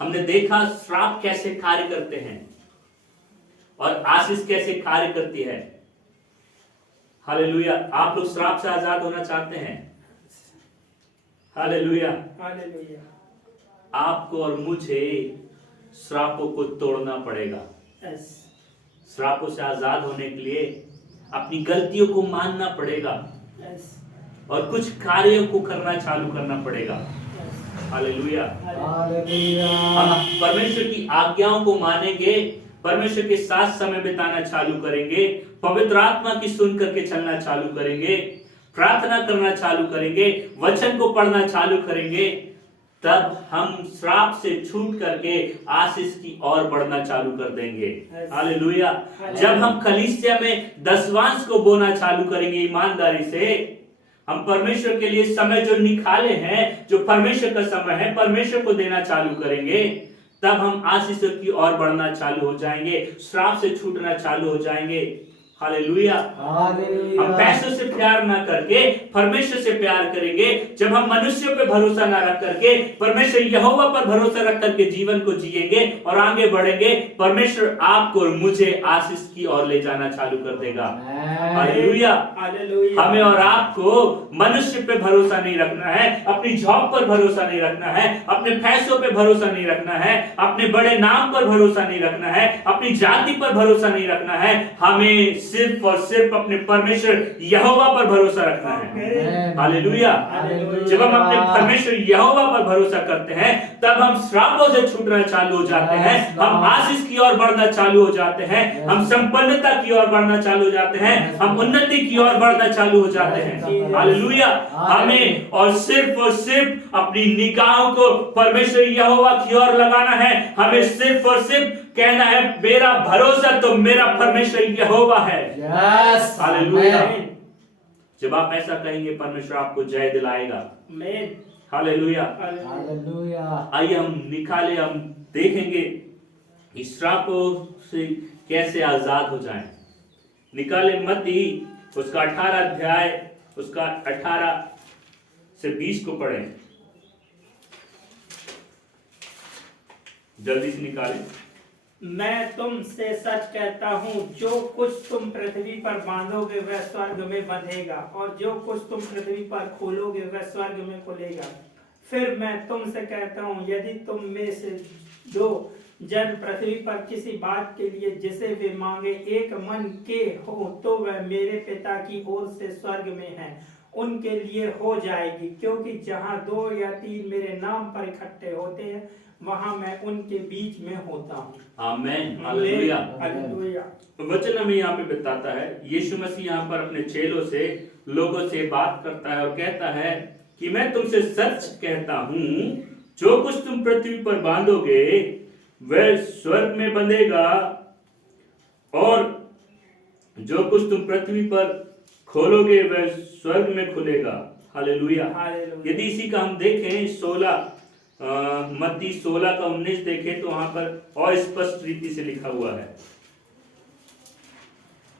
हमने देखा श्राप कैसे कार्य करते हैं और आशीष कैसे कार्य करती है। हालेलुया। आप लोग श्राप से आजाद होना चाहते हैं? हालेलुया। आपको और मुझे श्रापों को तोड़ना पड़ेगा। श्रापों से आजाद होने के लिए अपनी गलतियों को मानना पड़ेगा और कुछ कार्यों को करना चालू करना पड़ेगा। हालेलुया। हम परमेश्वर की आज्ञाओं को मानेंगे, परमेश्वर के साथ समय बिताना चालू करेंगे, पवित्र आत्मा की सुन करके चलना चालू करेंगे, प्रार्थना करना चालू करेंगे, वचन को पढ़ना चालू करेंगे, तब हम श्राप से छूट करके आशीष की ओर बढ़ना चालू कर देंगे। हालेलुया। जब हम कलीसिया में दसवांश को बोना चालू करेंगे ईमानदारी से, हम परमेश्वर के लिए समय जो निकाले हैं, जो परमेश्वर का समय है, परमेश्वर को देना चालू करेंगे, तब हम आशीष की ओर बढ़ना चालू हो जाएंगे, श्राप से छूटना चालू हो जाएंगे। हालेलुया। हम पैसों से प्यार ना करके परमेश्वर से प्यार करेंगे। जब हम मनुष्यों पे भरोसा ना रख करके परमेश्वर यहोवा पर भरोसा रख करके जीवन को जिएंगे और आगे बढ़ेंगे, परमेश्वर आपको और मुझे आशीष की ओर ले जाना चालू कर देगा। हालेलुया। हमें और आपको मनुष्य पे भरोसा नहीं रखना है, अपनी जॉब पर भरोसा नहीं रखना है, अपने पैसों पे भरोसा नहीं रखना है, अपने बड़े नाम पर भरोसा नहीं रखना है, अपनी जाति पर भरोसा नहीं रखना है। हमें सिर्फ और सिर्फ अपने परमेश्वर यहोवा पर भरोसा रखना है। हालेलुया। जब हम अपने परमेश्वर यहोवा पर भरोसा करते हैं, तब हम श्रापों से छूटना चालू हो जाते हैं, हम आशीष की ओर बढ़ना चालू हो जाते हैं, हम संपन्नता की ओर बढ़ना चालू हो जाते हैं, हम उन्नति की ओर बढ़ना चालू हो जाते हैं। हालेलुया। हमें और सिर्फ अपनी निगाहों को परमेश्वर यहोवा की ओर लगाना है। हमें सिर्फ और सिर्फ कहना है, मेरा भरोसा तो मेरा परमेश्वर यहोवा है। हालेलुया। जब आप ऐसा कहेंगे, परमेश्वर आपको जय दिलाएगा। हालेलुया। आइए हम निकाले, हम देखेंगे इस श्रापों से कैसे आजाद हो जाएं। निकाले मत्ती उसका 18 अध्याय, उसका 18 से 20 को पढ़ें। जल्दी से निकालें। मैं तुमसे सच कहता हूँ, जो कुछ तुम पृथ्वी पर बांधोगे वह स्वर्ग में बंधेगा, और जो कुछ तुम पृथ्वी पर खोलोगे वह स्वर्ग में खुलेगा। फिर मैं तुमसे कहता हूँ, यदि तुम में से दो जन पृथ्वी पर किसी बात के लिए जिसे वे मांगे एक मन के हो, तो वह मेरे पिता की ओर से स्वर्ग में है, उनके लिए हो जाएगी। क्योंकि जहाँ 2 या 3 मेरे नाम पर इकट्ठे होते हैं, वहां मैं उनके बीच में होता हूँ। आमीन। हालेलुया। हालेलुया। वचन हमें यहाँ पे बताता है, यीशु मसीह यहाँ पर अपने चेलों से, लोगों से बात करता है और कहता है कि मैं तुमसे सच कहता हूँ, जो कुछ तुम पृथ्वी पर बांधोगे वह स्वर्ग में बंधेगा, और जो कुछ तुम पृथ्वी पर खोलोगे वह स्वर्ग में खुलेगा। हालेलुया। यदि इसी का हम देखें मत्ती 16 का 19 देखें, तो वहां पर और स्पष्ट रीति से लिखा हुआ है,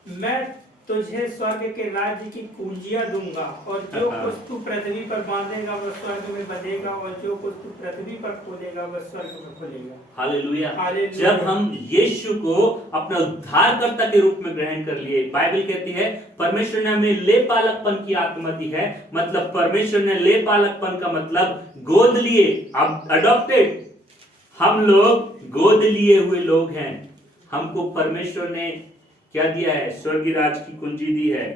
मैं तुझे स्वर्ग के राज्य की कुंजियां दूंगा, और जो कुछ तू पृथ्वी पर बांधेगा वह स्वर्ग में बंधेगा, और जो कुछ तू पृथ्वी पर खोलेगा वह स्वर्ग में खुलेगा। हालेलुया। जब हम यीशु को अपना उद्धारकर्ता के रूप में ग्रहण कर लिए, बाइबल कहती है परमेश्वर ने हमें ले पालकपन की आत्मा दी है। मतलब परमेश्वर ने ले पालकपन का मतलब गोद लिए, अडॉप्टेड। हम लोग गोद लिए हुए लोग हैं। हमको परमेश्वर ने क्या दिया है? स्वर्गीय राज की कुंजी दी है।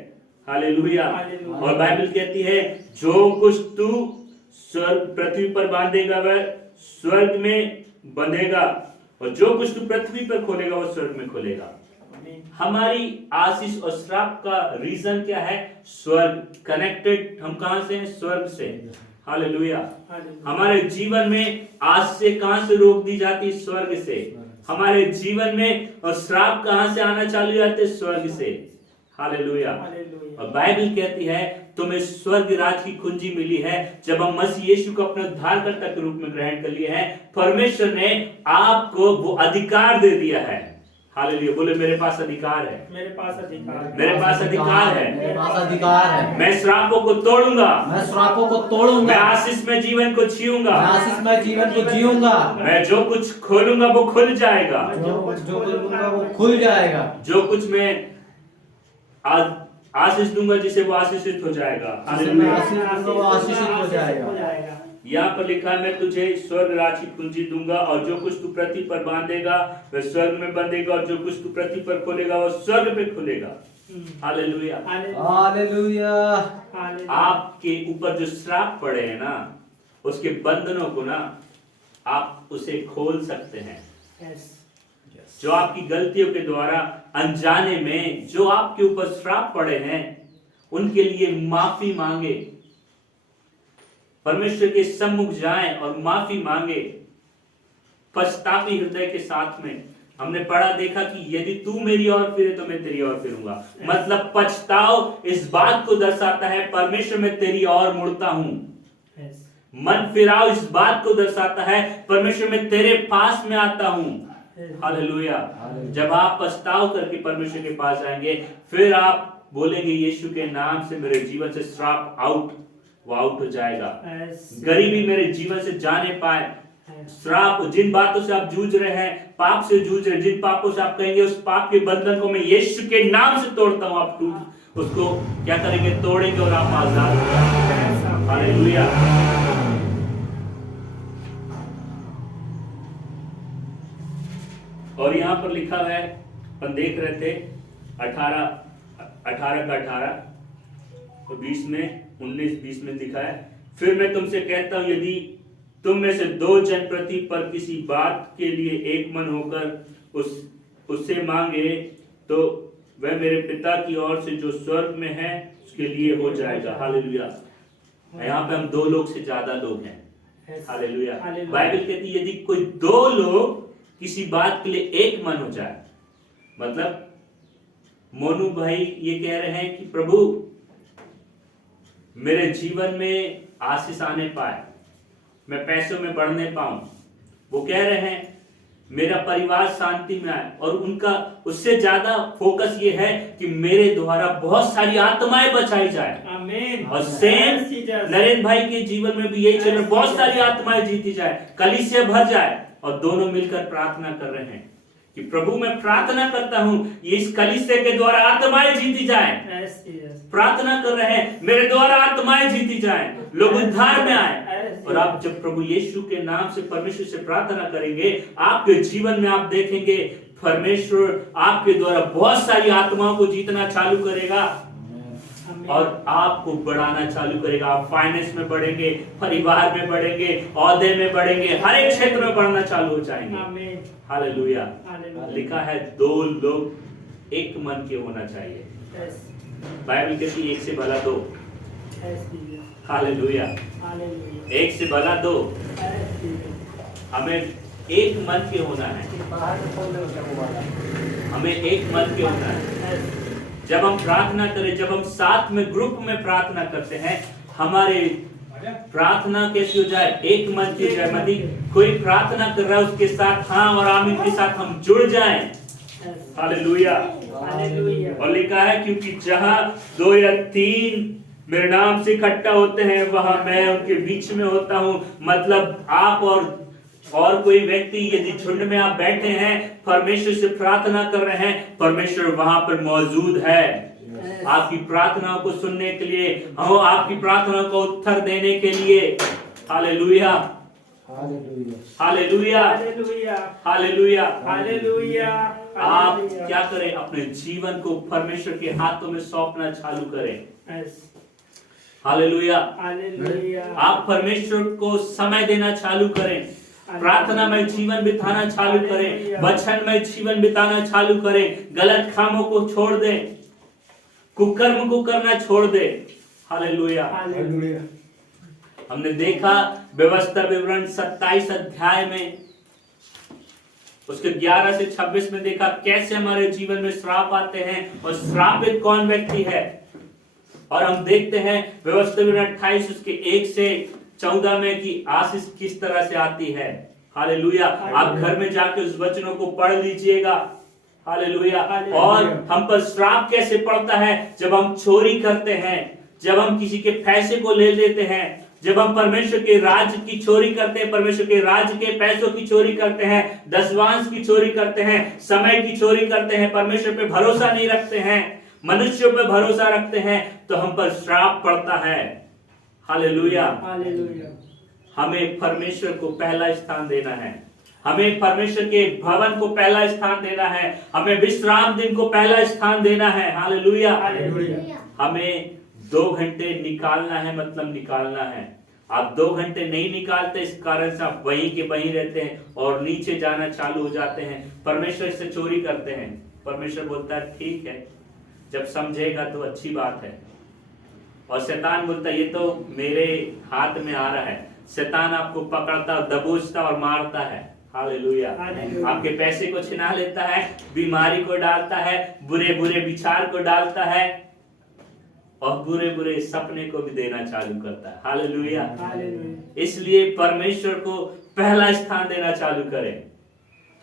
हालेलुया। और बाइबल कहती है, जो कुछ तू स्वर्ग पृथ्वी पर बांधेगा वह स्वर्ग में बंधेगा, और जो कुछ तू पृथ्वी पर खोलेगा वह स्वर्ग में खोलेगा। हमारी आशीष और श्राप का रीजन क्या है? स्वर्ग। कनेक्टेड हम कहां से हैं? स्वर्ग से। हालेलुया। हमारे जीवन में आज से कहां से रोक दी जाती? स्वर्ग से। हमारे जीवन में और श्राप कहां से आना चालू जाते? स्वर्ग से। हालेलुया। और बाइबल कहती है तुम्हें स्वर्ग राज की कुंजी मिली है। जब हम मसीह यीशु को अपने उद्धारकर्ता के रूप में ग्रहण कर लिए हैं, परमेश्वर ने आपको वो अधिकार दे दिया है। हालेलुया, बोले मेरे पास अधिकार है, मेरे पास अधिकार है। मेरे पास अधिकार है, मेरे पास अधिकार है। मैं श्रापों को तोड़ूंगा, मैं श्रापों को मैं तोड़ूंगा, आशीष में जीवन को जीऊंगा, मैं आशीष में जीवन को जीऊंगा, मैं जो कुछ खोलूंगा वो खुल जाएगा, जो खोलूंगा वो खुल जाएगा, जो कुछ मैं आशीष दूंगा जिसे वो आशीषित हो जाएगा। जिसे मैं हालेलुया। आशीष दूंगा वो आशीषित हो जाएगा। यहाँ पर लिखा है मैं तुझे स्वर्ग राज की कुंजी दूंगा और जो कुछ तू पृथ्वी पर बांधेगा वह स्वर्ग में बंधेगा और जो कुछ तू पृथ्वी पर खोलेगा वह स्वर्ग पे खुलेगा। हालेलुया। हालेलुया। आपके ऊपर जो श्राप पड़े हैं ना, उसके बंधनों को ना आप उसे खोल सकते हैं। जो आपकी गलतियों के द्वारा अनजाने में जो आपके ऊपर श्राप पड़े हैं उनके लिए माफी मांगे, परमेश्वर के सम्मुख जाएं और माफी मांगे पछतावी हृदय के साथ में। हमने पढ़ा देखा कि यदि तू मेरी ओर फिरे तो मैं तेरी ओर फिरूंगा। मतलब पछताव इस बात को दर्शाता है परमेश्वर मैं तेरी ओर मुड़ता हूं। मन फिराव इस बात को दर्शाता है परमेश्वर मैं तेरे पास में आता हूं। हालेलुया। जब आप पछताव करके परमेश्वर के पास जाएंगे फिर आप बोलेंगे यीशु के नाम से मेरे जीवन से श्राप आउट, वो आउट हो जाएगा। गरीबी मेरे जीवन से जाने पाए, श्राप जिन बातों से आप जूझ रहे हैं, पाप से जूझ रहे हैं, जिन पापों से आप कहेंगे उस पाप के बंधन को मैं यीशु के नाम से तोड़ता हूं, आप टूट उसको क्या करेंगे, तोड़ेंगे और आप आजाद हो जाएंगे। हालेलुया। और यहाँ पर लिखा है, हम देख रहे थे 18 का 18 और 20 में 19-20 में लिखा है, फिर मैं तुमसे कहता हूं यदि तुम में से 2 जन पृथ्वी पर किसी बात के लिए एक मन होकर उससे मांगे तो वह मेरे पिता की ओर से जो स्वर्ग में है उसके लिए हो जाएगा। हालेलुया। यहाँ पे हम 2 लोग से ज्यादा लोग हैं। हालेलुया। बाइबल कहती है यदि कोई 2 लोग किसी बात के लिए एक मन हो जाए, मतलब मोनू भाई ये कह रहे हैं कि प्रभु मेरे जीवन में आशीष आने पाए, मैं पैसों में बढ़ने पाऊं, वो कह रहे हैं मेरा परिवार शांति में आए, और उनका उससे ज्यादा फोकस ये है कि मेरे द्वारा बहुत सारी आत्माएं बचाई जाए। आमीन। और सेम नरेंद्र भाई के जीवन में भी यही चल रहा है, बहुत सारी आत्माएं जीती जाए, कलीसिया भर जाए, और दोनों मिलकर प्रार्थना कर रहे हैं कि प्रभु मैं प्रार्थना करता हूं इस कलीसिया के द्वारा आत्माएं जीती जाएं। प्रार्थना कर रहे हैं मेरे द्वारा आत्माएं जीती जाएं, लोग उद्धार में आए। और आप जब प्रभु यीशु के नाम से परमेश्वर से प्रार्थना करेंगे, आपके जीवन में आप देखेंगे परमेश्वर आपके द्वारा बहुत सारी आत्माओं को जीतना चालू करेगा और आपको बढ़ाना चालू करेगा। आप फाइनेंस में बढ़ेंगे, परिवार में बढ़ेंगे, ओहदे में बढ़ेंगे, हर एक क्षेत्र में बढ़ना चालू हो जाएंगे। हालेलुया। लिखा है 2 लोग एक मन के होना चाहिए। बाइबल कहती है 1 से भला 2। हालेलुया। 1 से भला 2। हमें एक मन के होना है, हमें एक मन के होना है। जब हम प्रार्थना करें, जब हम साथ में ग्रुप में प्रार्थना करते हैं, हमारे प्रार्थना कैसी हो जाए, एक मन की हो जाए। मदी कोई प्रार्थना कर रहा है उसके साथ हाँ और आमीन के साथ हम जुड़ जाएं। हालेलुया। और लिखा है क्योंकि जहां 2 या 3 मेरे नाम से इकट्ठा होते हैं वहां मैं उनके बीच में होता हूं। मतलब आप और कोई व्यक्ति यदि झुंड में आप बैठे हैं, परमेश्वर से प्रार्थना कर रहे हैं, परमेश्वर वहां पर मौजूद है आपकी प्रार्थनाओं को सुनने के लिए, आपकी प्रार्थनाओं को उत्तर देने के लिए। हालेलुया। हालेलुया। हालेलुया। हालेलुया। आप क्या करें, अपने जीवन को परमेश्वर के हाथों में सौंपना चालू करें। हालेलुया। आप परमेश्वर को समय देना चालू करें, प्रार्थना में जीवन बिताना चालू करें, वचन में जीवन बिताना चालू करें, गलत कामों को छोड़ दें, कुकर्म को करना छोड़ दें। हालेलुया। हमने देखा व्यवस्था विवरण 27 अध्याय में उसके 11 से 26 में देखा कैसे हमारे जीवन में श्राप आते हैं और श्रापित कौन व्यक्ति है और हम देखते हैं व्यवस्था में 28 उसके 1 से 14 में कि आशीष किस तरह से आती है। हालेलुया। आप घर में जाके उस वचनों को पढ़ लीजिएगा। हालेलुया। और हम पर श्राप कैसे पड़ता है? जब हम चोरी करते हैं, जब हम किसी के पैसे को ले लेते हैं, जब हम परमेश्वर के राज्य की चोरी करते हैं, परमेश्वर के राज्य के पैसों की चोरी करते हैं, दशवांश की चोरी करते हैं, समय की चोरी करते हैं, परमेश्वर पे भरोसा नहीं रखते हैं, मनुष्यों पे भरोसा रखते हैं, तो हम पर श्राप पड़ता है। हालेलुया। हमें परमेश्वर को पहला स्थान देना है, हमें परमेश्वर के भवन को पहला स्थान देना है, हमें विश्राम दिन को पहला स्थान देना है। हालेलुया। हमें 2 घंटे निकालना है, मतलब निकालना है। आप 2 घंटे नहीं निकालते, इस कारण से आप वहीं के वहीं रहते हैं और नीचे जाना चालू हो जाते हैं, परमेश्वर से चोरी करते हैं। परमेश्वर बोलता है ठीक है, जब समझेगा तो अच्छी बात है। और शैतान बोलता है ये तो मेरे हाथ में आ रहा है। शैतान आपको पकड़ता, दबोचता और मारता है। हालेलुया। आपके पैसे को छिना लेता है, बीमारी को डालता है, बुरे बुरे विचार को डालता है और बुरे बुरे सपने को भी देना चालू करता है। हालेलुया। इसलिए परमेश्वर को पहला स्थान देना चालू करें।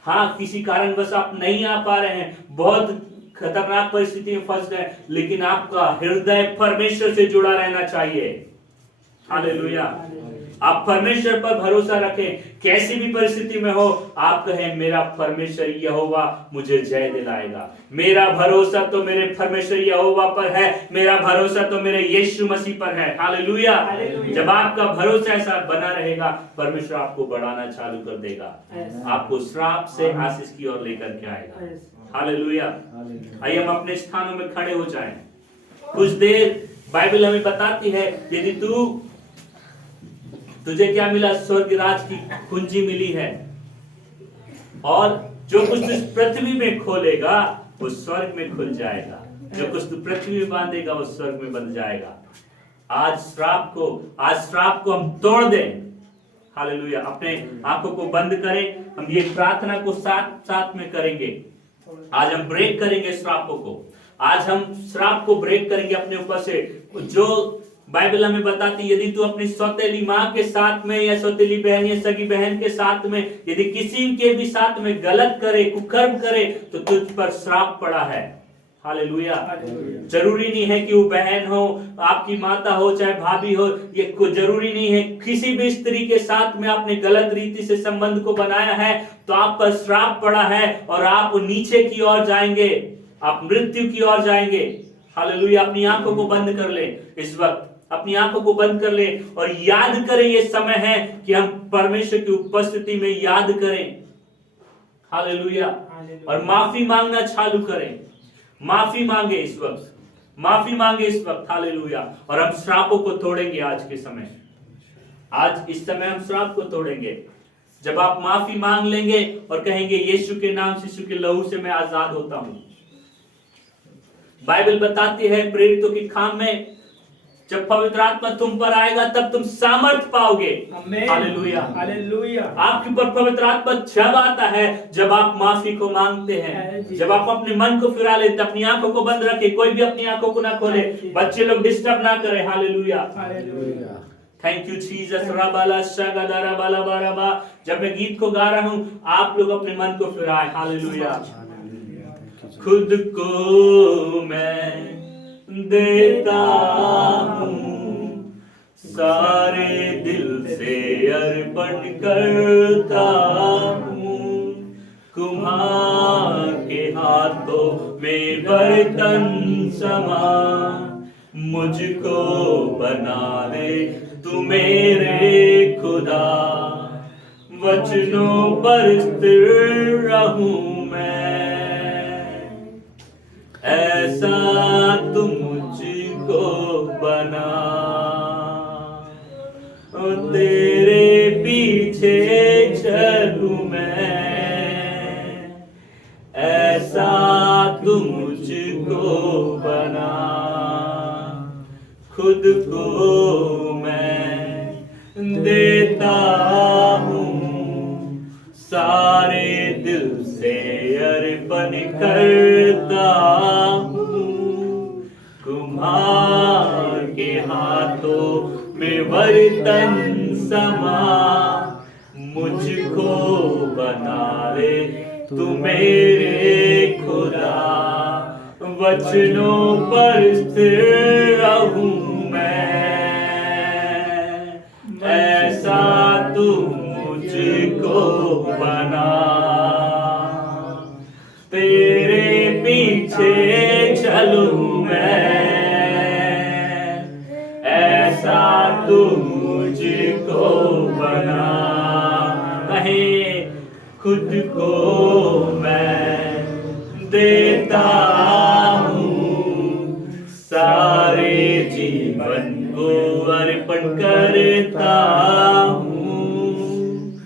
हाँ, किसी कारणवश आप नहीं आ पा रहे हैं, बहुत खतरनाक परिस्थिति में फंस गए, लेकिन आपका हृदय परमेश्वर से जुड़ा रहना चाहिए। हालेलुया। आप परमेश्वर पर भरोसा रखें, कैसी भी परिस्थिति में हो आप कहें मेरा परमेश्वर यहोवा मुझे जय दिलाएगा। मेरा भरोसा तो मेरे परमेश्वर यहोवा पर है, मेरा भरोसा तो मेरे यीशु मसीह पर है। हालेलुया। जब आपका भरोसा ऐसा बना रहेगा, परमेश्वर आपको बढ़ाना चालू कर देगा, आपको श्राप से आशीष की ओर लेकर के आएगा। हालेलुया। आइए हम अपने स्थानों में खड़े हो जाएं। कुछ देर बाइबल हमें बताती है, यदि तुझे क्या मिला? स्वर्ग राज की कुंजी मिली है, और जो कुछ तू पृथ्वी में खोलेगा वो स्वर्ग में खुल जाएगा, जो कुछ तू पृथ्वी में बांधेगा वो स्वर्ग में बंध जाएगा। आज श्राप को हम तोड़ दें। हालेलुया। अपने आंखों को बंद करें, हम ये प्रार्थना को साथ साथ में करेंगे। आज हम ब्रेक करेंगे श्रापों को, आज हम श्राप को ब्रेक करेंगे अपने ऊपर से। जो बाइबल हमें बताती है, यदि तू अपनी सौतेली माँ के साथ में या सौतेली बहन या सगी बहन के साथ में यदि किसी के भी साथ में गलत करे, कुकर्म करे, तो तुझ पर श्राप पड़ा है। हालेलुया। जरूरी नहीं है कि वो बहन हो, आपकी माता हो, चाहे भाभी हो, ये कोई जरूरी नहीं है। किसी भी स्त्री के साथ में आपने गलत रीति से संबंध को बनाया है तो आप पर श्राप पड़ा है और आप नीचे की ओर जाएंगे, आप मृत्यु की ओर जाएंगे। हालेलुया। अपनी आंखों को बंद कर ले, इस वक्त अपनी आंखों को बंद कर ले और याद करें, ये समय है कि हम परमेश्वर की उपस्थिति में याद करें। हालेलुया। और माफी मांगना चालू करें, माफी मांगे इस वक्त, माफी मांगे इस वक्त। हालेलुया। और हम श्रापों को तोड़ेंगे आज के समय, आज इस समय हम श्राप को तोड़ेंगे। जब आप माफी मांग लेंगे और कहेंगे यीशु के नाम से, यीशु के लहू से मैं आजाद होता हूं। बाइबल बताती है प्रेरितों की काम में, जब पवित्र आत्मा तुम पर आएगा तब तुम सामर्थ पाओगे। हालेलुया। हालेलुया। आपके ऊपर पवित्र आत्मा जब आता है जब आप माफी को मांगते हैं, जब आप अपने मन को फिरा लेते। अपनी आंखों को बंद रखें, कोई भी अपनी आंखों को ना खोले, बच्चे लोग डिस्टर्ब ना करें। हालेलुया। Thank you Jesus. रबाला शगदारा बाला बाराबा। जब मैं गीत को गा रहा हूं आप लोग अपने मन को फिराएं। हालेलुया। खुद को मैं देता हूँ, सारे दिल से अर्पण करता हूँ, कुम्हार के हाथों में बर्तन समा, मुझको बना दे तू मेरे खुदा, वचनों पर स्थिर रहूं मैं, ऐसा तू मुझको बना, तेरे पीछे चलूं मैं, ऐसा तू मुझको बना, खुद को मैं देता हूँ, सारे दिल से अर्पण करता हूँ, कुम्हार बर्तन समा मुझको बना ले तू मेरे खुदा, वचनों पर स्थिर रहूं मैं, ऐसा तू मुझको बना, तेरे पीछे चलूं मैं, ऐसा तू मुझको बना। कहे खुद को मैं देता हूँ, सारे जीवन को अर्पण करता हूँ,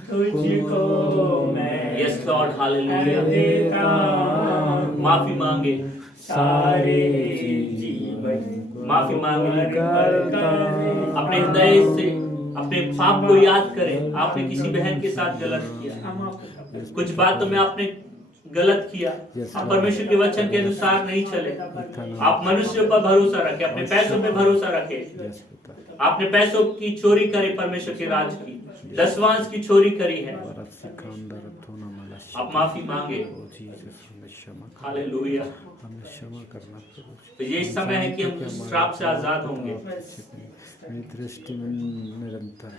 तुझको मैं यस लॉर्ड हालेलुया देता हूँ। माफी मांगे, सारे जीवन माफी मांगे, अपने हृदय से अपने पाप को याद करें। आपने किसी बहन के साथ गलत किया, कुछ बातों में आपने गलत किया, आप परमेश्वर के वचन के अनुसार नहीं चले, आप मनुष्यों पर भरोसा रखे, अपने पैसों पे भरोसा रखे, आपने पैसों की चोरी करी, परमेश्वर के राज की दसवांश की चोरी करी है, आप माफी मांगे। हालेलुया। तो ये समय है कि हम श्राप से आजाद होंगे। दृष्टि में निरंतर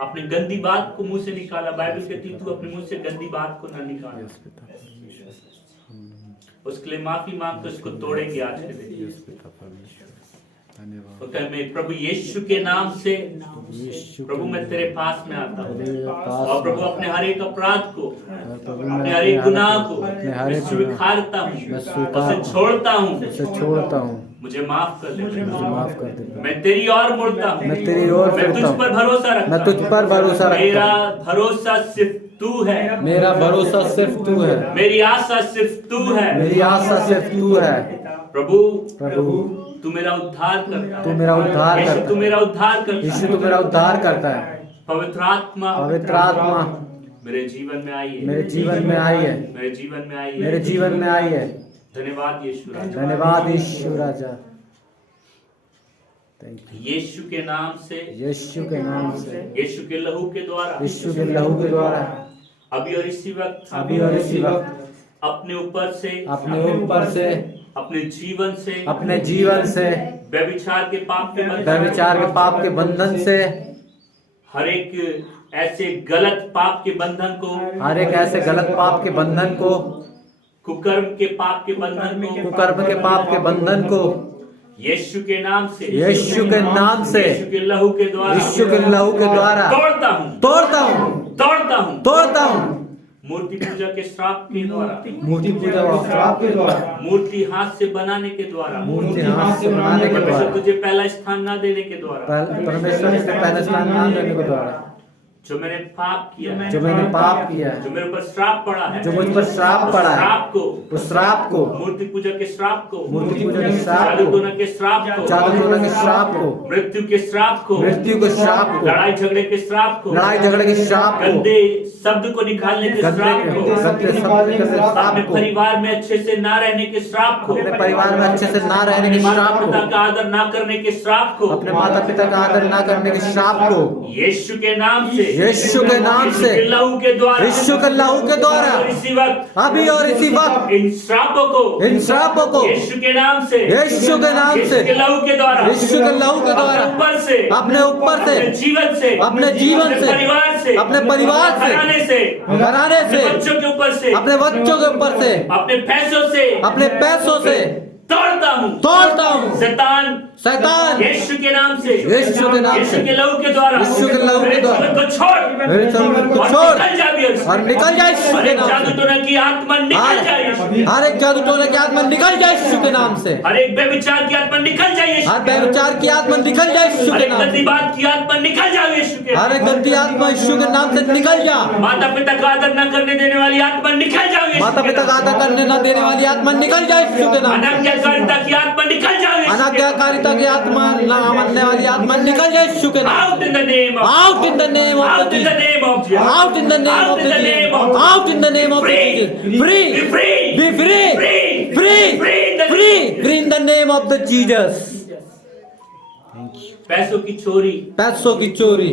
अपनी गंदी बात को मुंह से निकाला। बाइबल कहती है तू अपने मुंह से गंदी बात को ना निकाल। उसके लिए माफी मांग तो उसको तोड़ेंगे आज के दिन। तो कल मैं प्रभु यीशु के नाम से प्रभु मैं तेरे पास में आता हूँ और प्रभु अपने हर एक अपराध को, अपने हर एक गुनाह को मैं स्वीकारता हूँ, उसे छोड़ता हूँ, मुझे माफ कर दे, मैं तेरी ओर मुड़ता हूँ, मैं तुझ पर भरोसा रखता हूँ, मेरा भरोसा सिर्फ तू है, मेरा भरोसा सिर्फ तू है, मेरी आशा सिर्फ तू है, मेरी आशा सिर्फ तू है। प्रभु प्रभु तू मेरा उद्धार करता है, तू मेरा उद्धार करता है, तू मेरा उद्धार करता है, यीशु तू मेरा उद्धार करता है। पवित्र आत्मा मेरे जीवन में आई है, मेरे जीवन में आई है, मेरे जीवन में आई है, मेरे जीवन में आई है। धन्यवाद यीशु राजा, धन्यवाद यीशु राजा। यीशु के नाम से, यीशु के नाम से, यीशु के लहू के द्वारा, यीशु के लहू के द्वारा अभी और इसी वक्त, अभी और इसी वक्त अपने ऊपर से, अपने ऊपर से, अपने जीवन से, अपने जीवन से, व्यभिचार के पाप के बंधन से, हर एक ऐसे गलत पाप के बंधन को, हर एक ऐसे गलत पाप के बंधन को, कुकर्म के पाप के बंधन को, कुकर्म के पाप के बंधन को यीशु के नाम से, यीशु के नाम से, यीशु के लहू के द्वारा, यीशु के लहू के द्वारा तोड़ता हूँ, तोड़ता हूँ, तोड़ता हूँ, तोड़ता हूँ। मूर्ति पूजा के श्राप के द्वारा, मूर्ति पूजा और श्राप के द्वारा, मूर्ति हाथ से बनाने के द्वारा, मूर्ति हाथ से बनाने के द्वारा, तुझे पहला स्थान ना देने के द्वारा, परमेश्वर से पहला स्थान ना देने के द्वारा, जो मैंने पाप किया, जो मैंने पाप किया, जो मेरे ऊपर श्राप पड़ा है, जो मुझ पर श्राप पड़ा है, श्राप को, उस श्राप को, मूर्ति पूजा के श्राप को, मूर्ति पूजा के श्राप जादू को, टोना के श्राप को, जादू टोना के श्राप को, मृत्यु के श्राप को, मृत्यु के श्राप को, लड़ाई झगड़े के श्राप को, लड़ाई झगड़े के श्राप को, गंदे शब्द को निकालने के श्राप को, अपने परिवार में अच्छे से ना रहने के श्राप को, अपने परिवार में अच्छे से ना रहने के श्राप को, माता का आदर ना करने के श्राप को, अपने माता पिता का आदर ना करने के श्राप को, यीशु के नाम से, यीशु के नाम से, लहू के द्वारा, यीशु के लहू के द्वारा, इसी वक्त, अभी और इसी वक्त इन श्रापों को यीशु के नाम से, यीशु के नाम से, यीशु के लहू के द्वारा, यीशु के लहू के द्वारा, ऊपर से, अपने ऊपर से, अपने जीवन से, अपने जीवन से, परिवार से, अपने परिवार से, घराने से, बच्चों के ऊपर से, अपने बच्चों के ऊपर से, अपने पैसों से, अपने पैसों से तोड़ता हूँ, शैतान यीशु के नाम से, यीशु के नाम से, यीशु के लहू के द्वारा, यीशु के लहू के द्वारा, को छोड़, मेरे जीवन को छोड़ और निकल जाए यीशु के नाम जादू टोना की आत्मा निकल जाए, हर एक जादू टोना की आत्मा निकल जाए यीशु के नाम से, हर एक व्यभिचार की आत्मा निकल जाए, हर व्यभिचार की आत्मा निकल जाए यीशु के नाम से, बात की आत्मा निकल जाए यीशु के, हर एक गंदी आत्मा यीशु के नाम से निकल जा, माता पिता का आदर न करने देने वाली आत्मा निकल जाए, माता पिता का आदर करने न देने वाली आत्मा निकल जाए यीशु के नाम से, अनाज्ञाकारिता की आत्मा निकल जाए, अनाज्ञाकारिता की आत्मा न मानने वाली आत्मा निकल जाए यीशु के नाम out in the name of, out in the name of out in the name of Jesus, out in the name of Jesus, out in the name of Jesus, free, be free, be free, free, free, free, free, free in the name of the Jesus. पैसों की चोरी, पैसों की चोरी,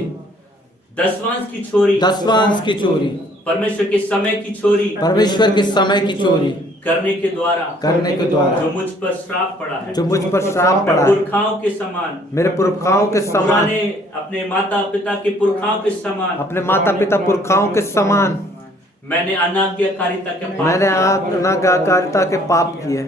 दसवांश की चोरी, दसवांश की चोरी, परमेश्वर के समय की चोरी परमेश्वर के समय की चोरी करने के द्वारा जो मुझ पर श्राप पड़ा है, जो मुझ पर श्राप पड़ा है, पुरखाओं के समान, मेरे पुरखाओं के समान, पुराने अपने माता पिता के पुरखाओं के समान, अपने माता पिता पुरखाओं के समान मैंने अनाज्ञाकारिता के पाप मैंने किया। अनाज्ञाकारिता के पाप किए।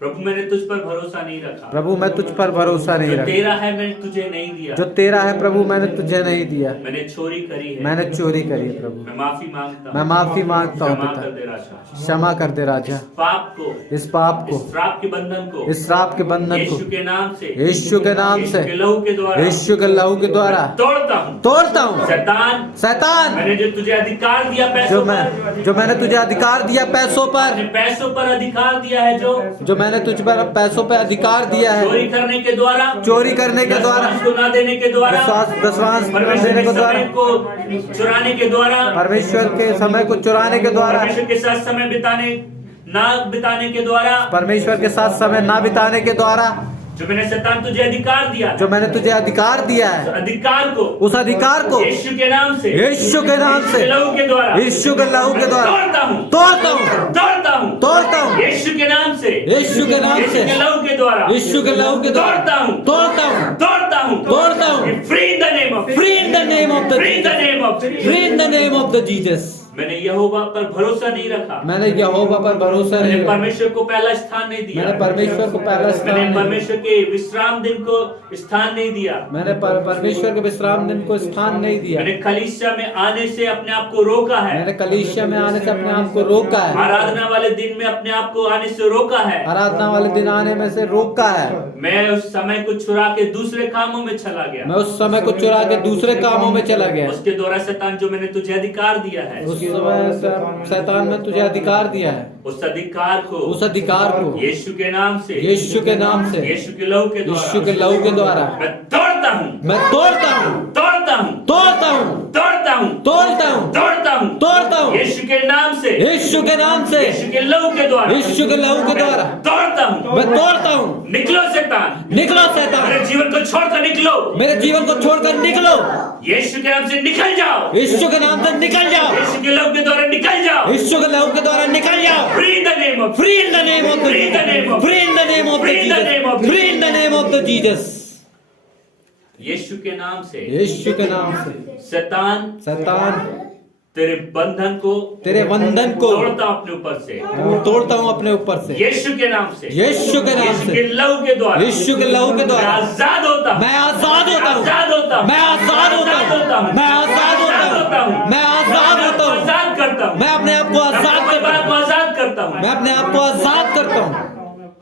प्रभु मैंने तुझ पर भरोसा नहीं रखा, प्रभु मैं तुझ पर भरोसा नहीं जो रखा, तेरा है मैंने तुझे नहीं दिया, जो तेरा है प्रभु मैंने तुझे नहीं दिया, मैंने चोरी करी है, मैंने चोरी करी है प्रभु, मैं माफी मांगता मैं हूँ, माफी मांगता हूँ क्षमा कर पिता, दे राजा, क्षमा कर दे राजा, इस पाप को, इस पाप इस को, श्राप के बंधन को, इस श्राप के बंधन यीशु को के नाम से, यीशु के नाम से, यीशु के लहू के द्वारा, यीशु के लहू के द्वारा तोड़ता हूँ, तोड़ता हूँ। शैतान, शैतान मैंने जो तुझे अधिकार दिया पैसों पर, जो मैंने तुझे अधिकार दिया पैसों अपने पर, पैसों पर अधिकार दिया है, जो मैंने तुझ पर पैसों पर अधिकार दिया है, चोरी करने के द्वारा, चोरी करने के द्वारा, दसवांश को न देने के द्वारा, दसवांश परमेश्वर देने के के द्वारा, समय को चुराने के द्वारा, परमेश्वर के समय को चुराने के द्वारा, परमेश्वर के साथ समय बिताने के द्वारा, परमेश्वर के साथ समय ना बिताने के द्वारा, जो मैंने शैतान तुझे अधिकार दिया, जो मैंने तुझे अधिकार दिया उस है, अधिकार को, उस अधिकार को यीशु के नाम से, यीशु के नाम से, लहू के द्वारा, यीशु के लहू के द्वारा तोड़ता हूँ, तोड़ता हूँ, तोड़ता हूँ, तोड़ता हूँ, यीशु के नाम से, यीशु के नाम यीशु से, के लहू के द्वारा, यीशु के लहू के द्वारा तोड़ता हूँ, तोड़ता हूँ, तोड़ता हूँ, तोड़ता हूँ। Free in the name of, Free in the name of the free in the name of, Free in the name of the Jesus। मैंने यहोवा पर भरोसा नहीं रखा, मैंने यहोवा पर भरोसा नहीं मैंने रखा, परमेश्वर को पहला स्थान नहीं दिया, मैंने परमेश्वर को पहला स्थान मैंने नहीं, परमेश्वर के विश्राम दिन को स्थान नहीं दिया, मैंने परमेश्वर के विश्राम दिन को स्थान नहीं दिया, मैंने कलीसिया में आने से अपने आप को रोका है, मैंने कलीसिया में आने से अपने आप को रोका है, आराधना वाले दिन में अपने आप को आने से रोका है, आराधना वाले दिन आने में से रोका है, मैं उस समय को चुरा के दूसरे कामों में चला मैं गया, उस समय को चुरा के दूसरे कामों में चला गया, उसके द्वारा शैतान जो मैंने तुझे अधिकार दिया है, उस समय शैतान में तुझे अधिकार दिया है, उस अधिकार को, उस अधिकार को यीशु के नाम से, यीशु के नाम से, यीशु के लहू के यीशु के द्वारा लहू के द्वारा मैं तोड़ता हूँ, मैं तोड़ता हूँ, तोड़ता हूँ, तोड़ता हूँ, तोड़ता हूँ, तोड़ता हूँ, तोड़ता हूँ, तोड़ता हूँ, यीशु के नाम से, यीशु के नाम से, यीशु के लहू के द्वारा, यीशु के लहू के द्वारा तोड़ता हूँ, मैं तोड़ता हूँ। निकलो शैतान, निकलो शैतान, मेरे जीवन को छोड़कर निकलो, मेरे जीवन को छोड़कर निकलो, यीशु के नाम से निकल जाओ, यीशु के नाम से निकल जाओ, यीशु के लहू के द्वारा निकल जाओ, यीशु के लहू के द्वारा निकल जाओ। Free in the name of, Free in the name of the Free in the name of, Free in the name of the Free in the name of, Jesus। Free in the name of the Jesus। यीशु के नाम से, यीशु के नाम से शैतान शैतान तेरे बंधन को, तेरे बंधन को तोड़ता हूं अपने ऊपर से, मैं तोड़ता हूँ अपने ऊपर से, यीशु के नाम से, यीशु के नाम यीशु से, के लहू के द्वारा, यीशु के लहू के मैं द्वारा आजाद होता हूं, मैं आजाद होता हूँ, आजाद होता हूं, मैं आजाद होता हूँ, मैं आजाद होता हूँ, मैं आजाद होता हूँ, आजाद करता हूं, मैं अपने आप को आजाद करता परिवार को हूँ, आजाद करता हूं, मैं अपने आप को आजाद करता हूँ।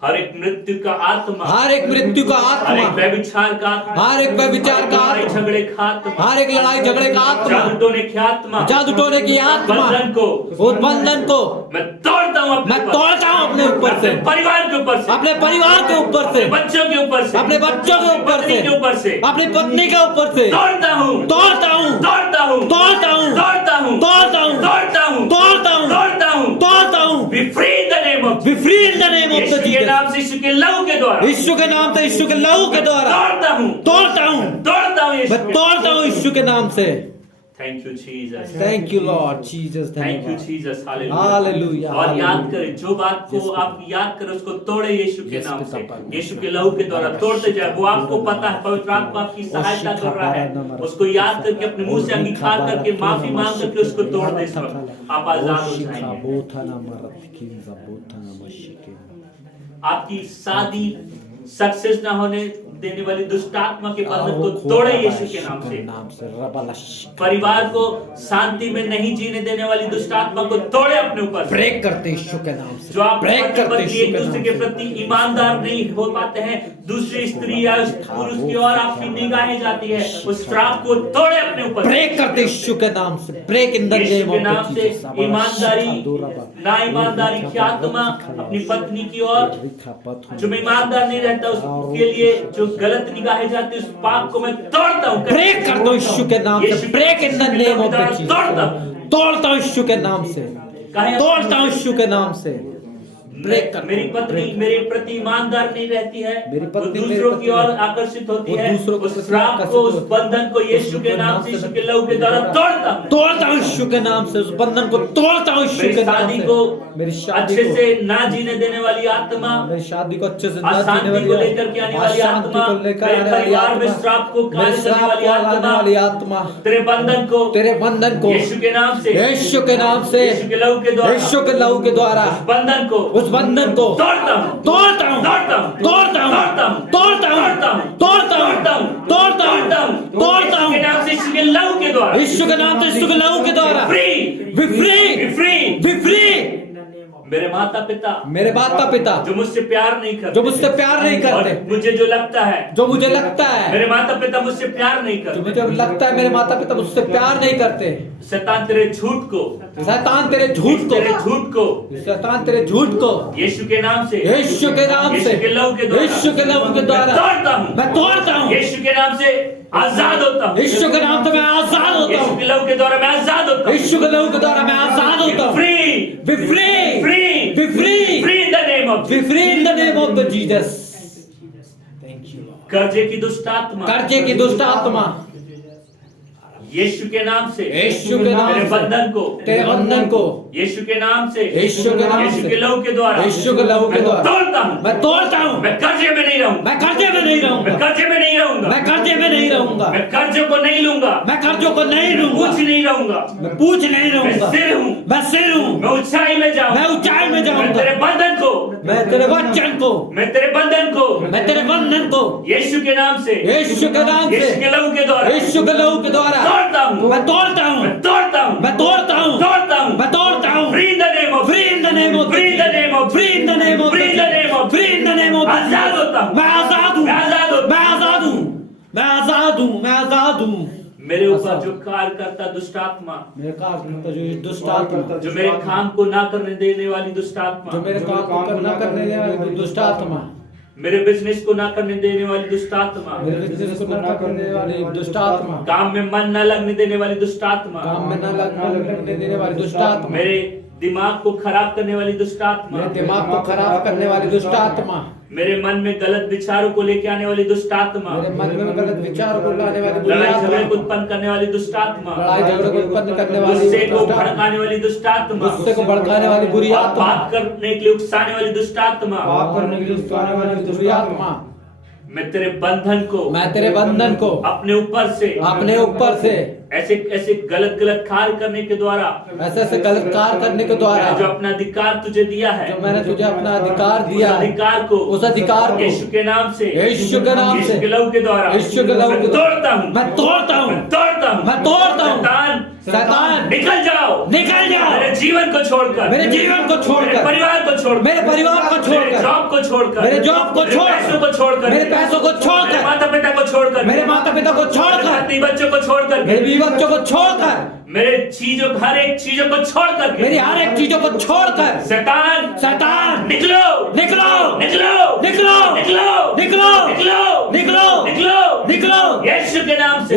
हर एक मृत्यु का आत्मा, हर एक मृत्यु का हर एक आत्मा, व्यभिचार का आत्मा, हर एक व्यभिचार का लड़ाई आत्मा, झगड़े का आत्मा, हर एक लड़ाई झगड़े का आत्मा, जादू टोने की आत्मा, जादू टोने की आत्मा, बंधन को, उस बंधन को मैं तोड़ता हूं अपने मैं ऊपर, तोड़ता हूँ अपने ऊपर से, अपने परिवार के ऊपर से, अपने परिवार के ऊपर से, बच्चों के ऊपर से, अपने बच्चों के ऊपर पत्नी से, के ऊपर से, अपनी पत्नी के ऊपर से तोड़ता हूं, तोड़ता हूँ, तोड़ता हूं, तोड़ता हूँ, तोड़ता हूं, तोड़ता हूँ, तोड़ता हूं, तोड़ता हूँ, तोड़ता हूं, तोड़ता हूँ। Be free in the name of, Be free in the name of Yeshu the के Jesus। नाम से, यीशु के लहू के द्वारा, यीशु के नाम से, यीशु के लहू के द्वारा तोड़ता हूं, तोड़ता हूँ, तोड़ता हूं यीशु मैं के, तोड़ता हूँ यीशु के नाम से। Thank you Jesus, thank you Lord Jesus, thank you Jesus, hallelujah, hallelujah, और याद हालेलुया। करें, जो बात को आप याद करें उसको तोड़े यीशु के Yes, नाम पिता से, परमेश्वर। यीशु के लहू के द्वारा तोड़ते जाए, वो आपको पता है, पवित्र आत्मा आपकी सहायता कर रहा है, उसको याद करके अपने मुंह से अंगीकार करके माफी मांग करके उसको तोड़ दे, इस वक्त आप आजाद हो जाएंगे। आपकी शादी सक्सेस ना होने देने वाली दुष्ट आत्मा के बंधन को तोड़े यीशु के नाम से, परिवार को शांति में नहीं जीने देने वाली दुष्ट आत्मा को तोड़े अपने ऊपर, ब्रेक करते यीशु के नाम से, जो आप ब्रेक करते पति एक दूसरे के प्रति ईमानदार नहीं हो पाते हैं, दूसरी स्त्री या उस पुरुष की ओर आपकी निगाहें जाती है, उस श्राप को तोड़े अपने ऊपर, ब्रेक करते यीशु के नाम से, ब्रेक इन द यीशु नेम के ऑफ नाम से जीसस। ईमानदारी, ना ईमानदारी की आत्मा अपनी पत्नी की ओर, जो ईमानदार नहीं रहता उसके लिए जो गलत निगाहें जाती है, उस पाप को मैं तोड़ता हूँ, ब्रेक कर दो यीशु के नाम से, break in the name of तोड़ता जीसस। तोड़ता हूँ यीशु के नाम से, तोड़ता हूँ यीशु के नाम से। ब्रेक कर दो, मेरी पत्नी ब्रेक। मेरे प्रति ईमानदार नहीं रहती है, मेरी वो पत्नी मेरे दूसरों की प्रति- ओर आकर्षित होती वो है, दूसरों के उस प्रति श्राप आकर्षित को, उस होती है। बंधन को यीशु के नाम से, यीशु के लहू के द्वारा तोड़ता हूं। तोड़ता हूं यीशु के नाम से, उस बंधन को तोड़ता हूं यीशु मेरी के नाम शादी से। को मेरी शादी अच्छे को से ना जीने देने वाली आत्मा, मेरी शादी को अच्छे से ना अशांति जीने वाली को लेकर के आने वाली अशांति आत्मा, को लेकर मेरे आने वाली परिवार में आत्मा, श्राप को मेरे कार्य करने श्राप वाली को लाने आत्मा, वाली आत्मा, तेरे बंधन को, तेरे बंधन को यीशु के नाम से, यीशु के नाम से, यीशु के लहू के द्वारा, यीशु के लहू के द्वारा उस बंधन को, उस बंधन को तोड़ता हूं, तोड़ता हूं, तोड़ता हूं, तोड़ता हूं, तोड़ता हूं, तोड़ता हूं, तोड़ता हूं, तोड़ता हूं, तोड़ता हूं, तोड़ता हूं, तोड़ता यीशु के हूं, नाम से, यीशु के लहू के द्वारा, यीशु के नाम से, यीशु के लहू के द्वारा free, B free, free. B free. मेरे माता पिता मेरे माता पिता जो मुझसे प्यार नहीं करते, जो मुझसे प्यार नहीं और करते, मुझे जो लगता है, जो मुझे लगता है, मेरे माता पिता मुझसे प्यार नहीं जो करते, मुझे लगता है मेरे माता पिता मुझसे प्यार नहीं करते, शैतान तेरे झूठ को, शैतान तेरे झूठ तेरे को, झूठ को शैतान तेरे झूठ को यीशु के नाम से, यीशु के नाम से, यीशु के लहू के द्वारा, यीशु के लहू के मैं द्वारा तोड़ता हूं, मैं तोड़ता हूं, यीशु के नाम से आजाद होता हूं, यीशु के नाम से मैं आजाद होता यीशु हूं, के लहू के द्वारा मैं आजाद होता हूं, यीशु के लहू के द्वारा मैं आजाद होता हूं। Free, Be free, free, be free, free in the name of, be free in the name of the Jesus. Thank you, Lord. कर्जे की दुष्ट आत्मा, कर्जे की दुष्ट आत्मा यीशु के नाम से, यीशु के नाम मेरे से, बंधन को, तेरे बंधन को यीशु के नाम से, यीशु के नाम यीशु से, के लहू के द्वारा, यीशु के लहू के मैं द्वारा तोड़ता हूं, मैं तोड़ता हूं, मैं कर्जे में नहीं रहूंगा, मैं कर्जे में नहीं मैं रहूंगा, कर्जे में नहीं रहूंगा, मैं कर्जे में नहीं रहूंगा, मैं कर्जों को नहीं लूंगा, मैं कर्जों को नहीं लूंगा, कुछ नहीं रहूंगा, मैं पूछ नहीं मैं रहूंगा, सिर हूं, मैं सिर हूं, मैं ऊंचाई में जाऊंगा, मैं ऊंचाई में मैं जाऊंगा, तेरे बंधन को, मैं तेरे वचन को, मैं तेरे बंधन को, मैं तेरे बंधन को यीशु के नाम से, यीशु के नाम यीशु से, के लहू के द्वारा यीशु के लहू के द्वारा तोड़ता हूं, मैं तोड़ता हूं, मैं तोड़ता हूं, मैं तोड़ता हूं, तोड़ता हूं, मैं तोड़ता हूं। Free in the name of, Free in the name of free in the name of, Free in the name of free in the name of, Free in the name of आजाद होता हूं, मैं आजाद हूं, मैं आजाद होता हूं, मैं आजाद हूं, मैं आजाद हूं, मैं आजाद हूं। मेरे ऊपर जो कार्य करता दुष्ट आत्मा, मेरे काम करता जो दुष्ट आत्मा, जो मेरे काम को ना करने देने वाली दुष्ट आत्मा, जो मेरे काम को करना करने देने वाली दुष्ट आत्मा, मेरे बिजनेस को ना करने देने वाली दुष्ट आत्मा, मेरे बिजनेस को ना करने देने वाली दुष्ट आत्मा, काम में मन न लगने देने वाली दुष्ट आत्मा, काम में न लगने देने वाली दुष्ट आत्मा, मेरे दिमाग को खराब करने वाली दुष्ट आत्मा, मेरे दिमाग को खराब करने वाली दुष्ट आत्मा, मेरे मन में गलत विचारों को लेके आने वाली दुष्ट आत्मा, मेरे मन में गलत विचार को लाने वाली बुरी लड़ाई झगड़े को आत्मा, उत्पन्न करने वाली दुष्ट आत्मा, लड़ाई झगड़े को उत्पन्न करने वाली गुस्से को दुष्ट आत्मा, भड़काने वाली दुष्ट आत्मा, गुस्से को भड़काने वाली बुरी और आत्मा, बात करने के लिए उकसाने वाली दुष्ट आत्मा, पाप करने के लिए उकसाने वाली बुरी आत्मा, मैं तेरे बंधन को, मैं तेरे बंधन को अपने ऊपर से, अपने ऊपर से ऐसे ऐसे गलत गलत कार्य करने के द्वारा, ऐसे ऐसे गलत कार्य करने के द्वारा जो अपना अधिकार तुझे दिया है, जो मैंने तुझे अपना अधिकार उस दिया है, अधिकार को, उस अधिकार को यीशु के नाम से, यीशु के नाम यीशु से, के लहू के द्वारा, यीशु के लहू मैं के द्वारा तोड़ता हूं, मैं तोड़ता हूं, मैं तोड़ता हूं, मैं तोड़ता हूं। शैतान, शैतान निकल जाओ, निकल जाओ, मेरे जीवन को छोड़कर, मेरे जीवन को मेरे छोड़कर, परिवार को छोड़कर, मेरे परिवार को मेरे छोड़कर, जॉब को छोड़कर, मेरे जॉब को मेरे छोड़कर, पैसों को छोड़कर, मेरे पैसों को छोड़कर, मेरे माता पिता को छोड़कर, मेरे माता पिता को मेरे छोड़कर, पत्नी बच्चों को छोड़कर, मेरे बीवी बच्चों को छोड़कर, मेरे चीजों हर एक चीजों को छोड़कर, मेरी हर एक चीजों को छोड़कर, शैतान शैतान निकलो, निकलो, निकलो, निकलो, निकलो, निकलो, निकलो, निकलो, निकलो, निकलो, यीशु के नाम से।